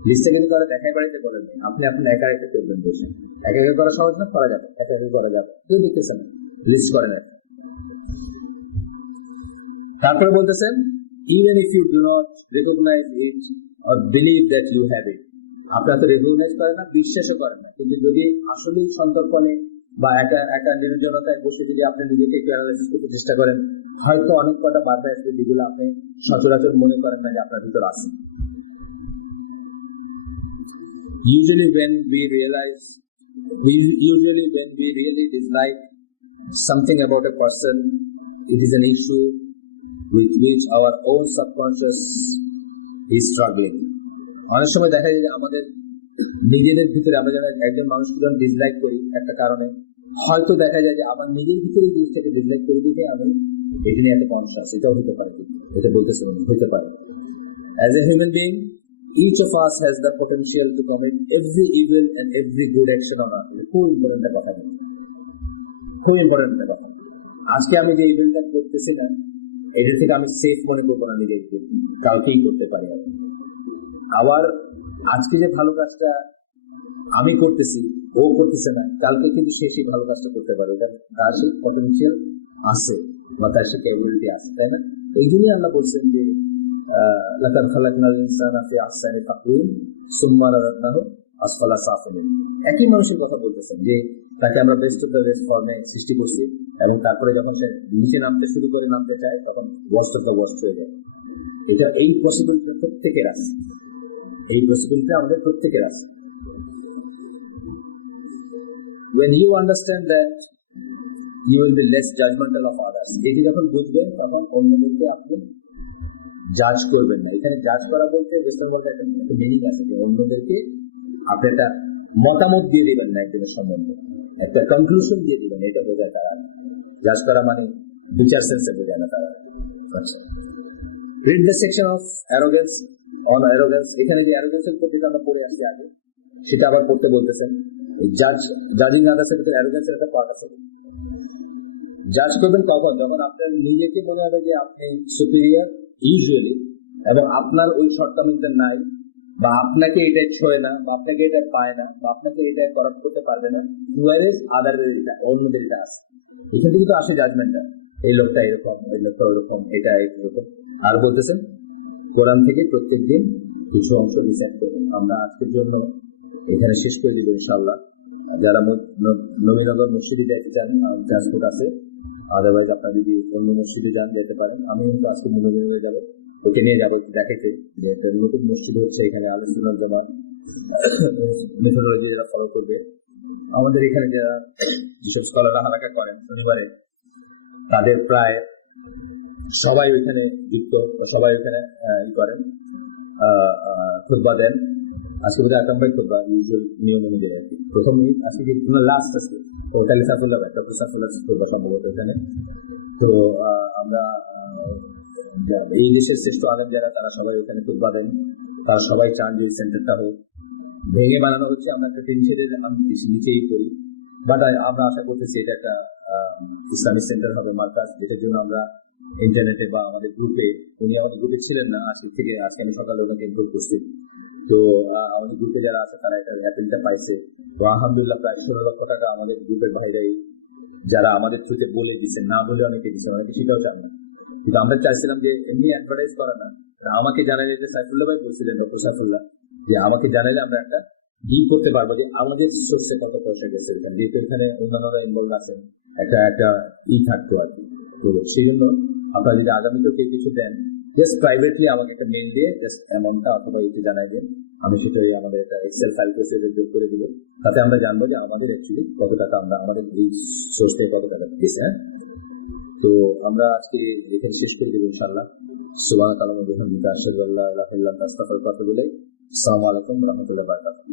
লিস্টটা কিন্তু করে দেখাই বাড়িতে বলেন, আপনি একা একা করবেন, বলছেন একা একা করা সহজ না, করা যাবে, একা একা করা যাবে, কেউ দেখতেছেন লিস্ট করেন। তারপরে বলতেছেন even if you do not recognize it or believe that you have it, আপনারা তো রেকগনাইজ করেন না, বিশ্বাসও করেন না, কিন্তু যদি আসলেই সন্তর্পণে বা একা নির্জনতায় বসে যদি আপনি নিজেকে একটু অ্যানালাইসিস করতে চেষ্টা করেন, হয়তো অনেক কটা বাধা আসবে যেগুলো আপনি সচরাচর মনে করেন না যে আপনার ভিতর আছে। Usually when we really dislike something about a person, it is an issue with which our own subconscious is struggling. অনেক সময় দেখা যায় যে আমাদের নিজেদের ভিতরে আমরা যারা একজন মানুষকে যখন ডিসলাইক করি একটা কারণে, হয়তো দেখা যায় যে আমার নিজের ভিতরে এই জিনিসটাকে ডিসলাইক করে দিতে আমি এটি নিয়ে একটা কনসাস, এটাও হতে পারে, এটা বলতেছে হতে পারে। As a human being, each of us has the potential to commit every evil and every good action on earth. খুব ইম্পর্টেন্ট একটা কথা, খুব ইম্পর্টেন্ট একটা কথা। আজকে আমি যে ইভেন্টটা করতেছি না, এটা থেকে আমি সেফ মনে করবো না নিজেকে, কালকেই করতে পারি। আবার আজকে যে ভালো কাজটা আমি করতেছি ও করতেছে না, কালকে কিন্তু সে সেই ভালো কাজটা করতে পারে, তার সেই পটেনশিয়াল আছে বা তার সেই ক্যাপাবিলিটি আছে, তাই না? এই জন্যই আল্লাহ বলছেন যে লাকাদ খালাকনাল ইনসানা ফি আহসানি তাকওয়িম সুম্মা রাদাদনাহু আসফালা সাফিলিন। একই মানুষের কথা বলতেছেন যে তাকে আমরা বেস্ট অফ দ্য বেস্ট ফর্মে সৃষ্টি করছি, এবং তারপরে যখন সে নিচে নামতে শুরু করে, নামতে চায়, তখন ওয়ার্স্ট অফ দ্য ওয়ার্স্ট হয়ে যায়। এটা এই পসিবিলিটি প্রত্যেকের আছে, এই পসিবিলিটি আমাদের প্রত্যেকের আছে। When you understand that, you will be less judgmental of others. এটি যখন বুঝবেন তখন অন্যদেরকে আপনি জাজ করবেন না। এখানে জাজ করা বলতে ওয়েস্টার্ন ওয়ার্ল্ডে একটা মিনিং আছে যে অন্যদেরকে আপনি একটা মতামত দিয়ে দিবেন না একজনের সম্বন্ধে, একটা কনক্লুশন দিয়ে দিবেন, এটা বোঝায় তারা। জাজ করা মানে বিচার সেন্সে বোঝায় না তারা। আচ্ছা, read the section of arrogance on arrogance. এখানে যে অ্যারোগেন্সের পদ্ধতি আমরা পড়ে আসছি আগে, সেটা আবার পড়তে বলতেছেন। জাজিং আদার্সের ভিতরে অ্যারোগেন্সের একটা পার্ট আছে। জাজ করবেন কখন? যখন আপনার নিজেকে মনে হবে যে আপনি সুপিরিয়র ইউজুয়ালি, এবং আপনার ওই শর্টকামিংটা নাই, বা আপনাকে এটা ছোঁয় না, বা আপনাকে এটা পায় না, বা আপনাকে এটা করাপ্ট করতে পারবে না, হুয়ারেজ আদার এটা অন্যদের এটা আছে। এখান থেকে তো আসে জাজমেন্টটা, এই লোকটা এরকম, এই লোকটা ওরকম, এটা এরকম। আর বলতেছেন কোরআন থেকে প্রত্যেকদিন কিছু অংশ রিসাইট করবেন। আমরা আজকের জন্য এখানে শেষ করে দিব ইনশাআল্লাহ। যারা নবীনগর মসজিদে যাইতে চান, ট্রান্সপোর্ট আছে, আদারওয়াইজ আপনারা যদি অন্য মসজিদে যান যেতে পারেন। আমি কিন্তু আজকে নবীনগরে যাবো, ওকে নিয়ে যাবো দেখাতে যে একটা নতুন মসজিদ হচ্ছে এখানে, আহলে সুন্নাত জামাত মেথোডলজি যারা ফলো করবে। আমাদের এখানে যারা যেসব স্কলাররা হালাকা করেন শনিবারে, তাদের প্রায় সবাই ওইখানে যুক্ত, সবাই ওইখানে ই করেন, খুতবা দেন। আজকে বোধ হয় 1 খুতবা ইউজুয়াল নিয়ম অনুযায়ী আর কি। প্রথম আজকে কি লাস্ট আজকে তাহলে সাফুল্লাহ ডক্টর সাফুল্লাহ খুতবা সম্ভবত এখানে। তো আমরা এই দেশের শ্রেষ্ঠ আলেম যারা, তারা সবাই ওখানে খুতবা দেন। তারা সবাই চান যে সেন্টারটা হোক, ভেঙে বানানো হচ্ছে। আমরা একটা টিন ছেড়ে নিচেই করি, বাট আমরা আশা করতেছি এটা একটা ইসলামিক সেন্টার হবে, মার্কাজ, যেটার জন্য আমরা ইন্টারনেটে বা আমাদের গ্রুপে, উনি আমাদের গ্রুপে ছিলেন না আজকে থেকে, আজকে আমি সকালে ওনাকে ইনভাইট করছি। তো আমাদের গ্রুপে যারা আছে তারা এটা অ্যাপেলটা পাইছে। তো আলহামদুলিল্লাহ প্রায় 16 লক্ষ টাকা আমাদের গ্রুপের ভাইরাই যারা আমাদের থ্রুতে বলে দিচ্ছেন, না বলে অনেকে দিচ্ছে, অনেকে সেটাও চান না। কিন্তু আমরা চাইছিলাম যে এমনি অ্যাডভার্টাইজ করা না, আমাকে জানাইলে, যে সাইফুল্লাহ ভাই বলছিলেন, ডক্টর সাইফুল্লাহ, যে আমাকে জানাইলে আমরা একটা ডিল করতে পারবো যে আমাদের সোর্সে কত পয়সা গেছে, যেহেতু এখানে অন্যান্যরা ইনভলভ আছেন, একটা থাকতো আর কি। তো সেই জন্য আপনারা যদি আগামীতেও কেউ কিছু দেন, জাস্ট প্রাইভেটলি আমাকে একটা মেইল দিয়ে জাস্ট অ্যামাউন্টটা অথবা এটি জানাই দিন, আমি সেটাই আমাদের একটা এক্সেল ফাইল যোগ করে দিব। তাতে আমরা জানবো যে আমাদের অ্যাকচুয়ালি কত টাকা আমরা আমাদের এই সোর্স থেকে কত টাকা দিয়েছে। হ্যাঁ, তো আমরা আজকে এখানে শেষ করে দেবো ইনশাআল্লাহ। সুবহানাল্লাহি ওয়া বিহামদিহি, আশহাদু আল্লা ইলাহা ইল্লাল্লাহ, আস্তাগফিরুকা ওয়া আতুবু ইলাইক। আসসালামু আলাইকুম ওয়া রাহমাতুল্লাহি ওয়া বারাকাতুহু।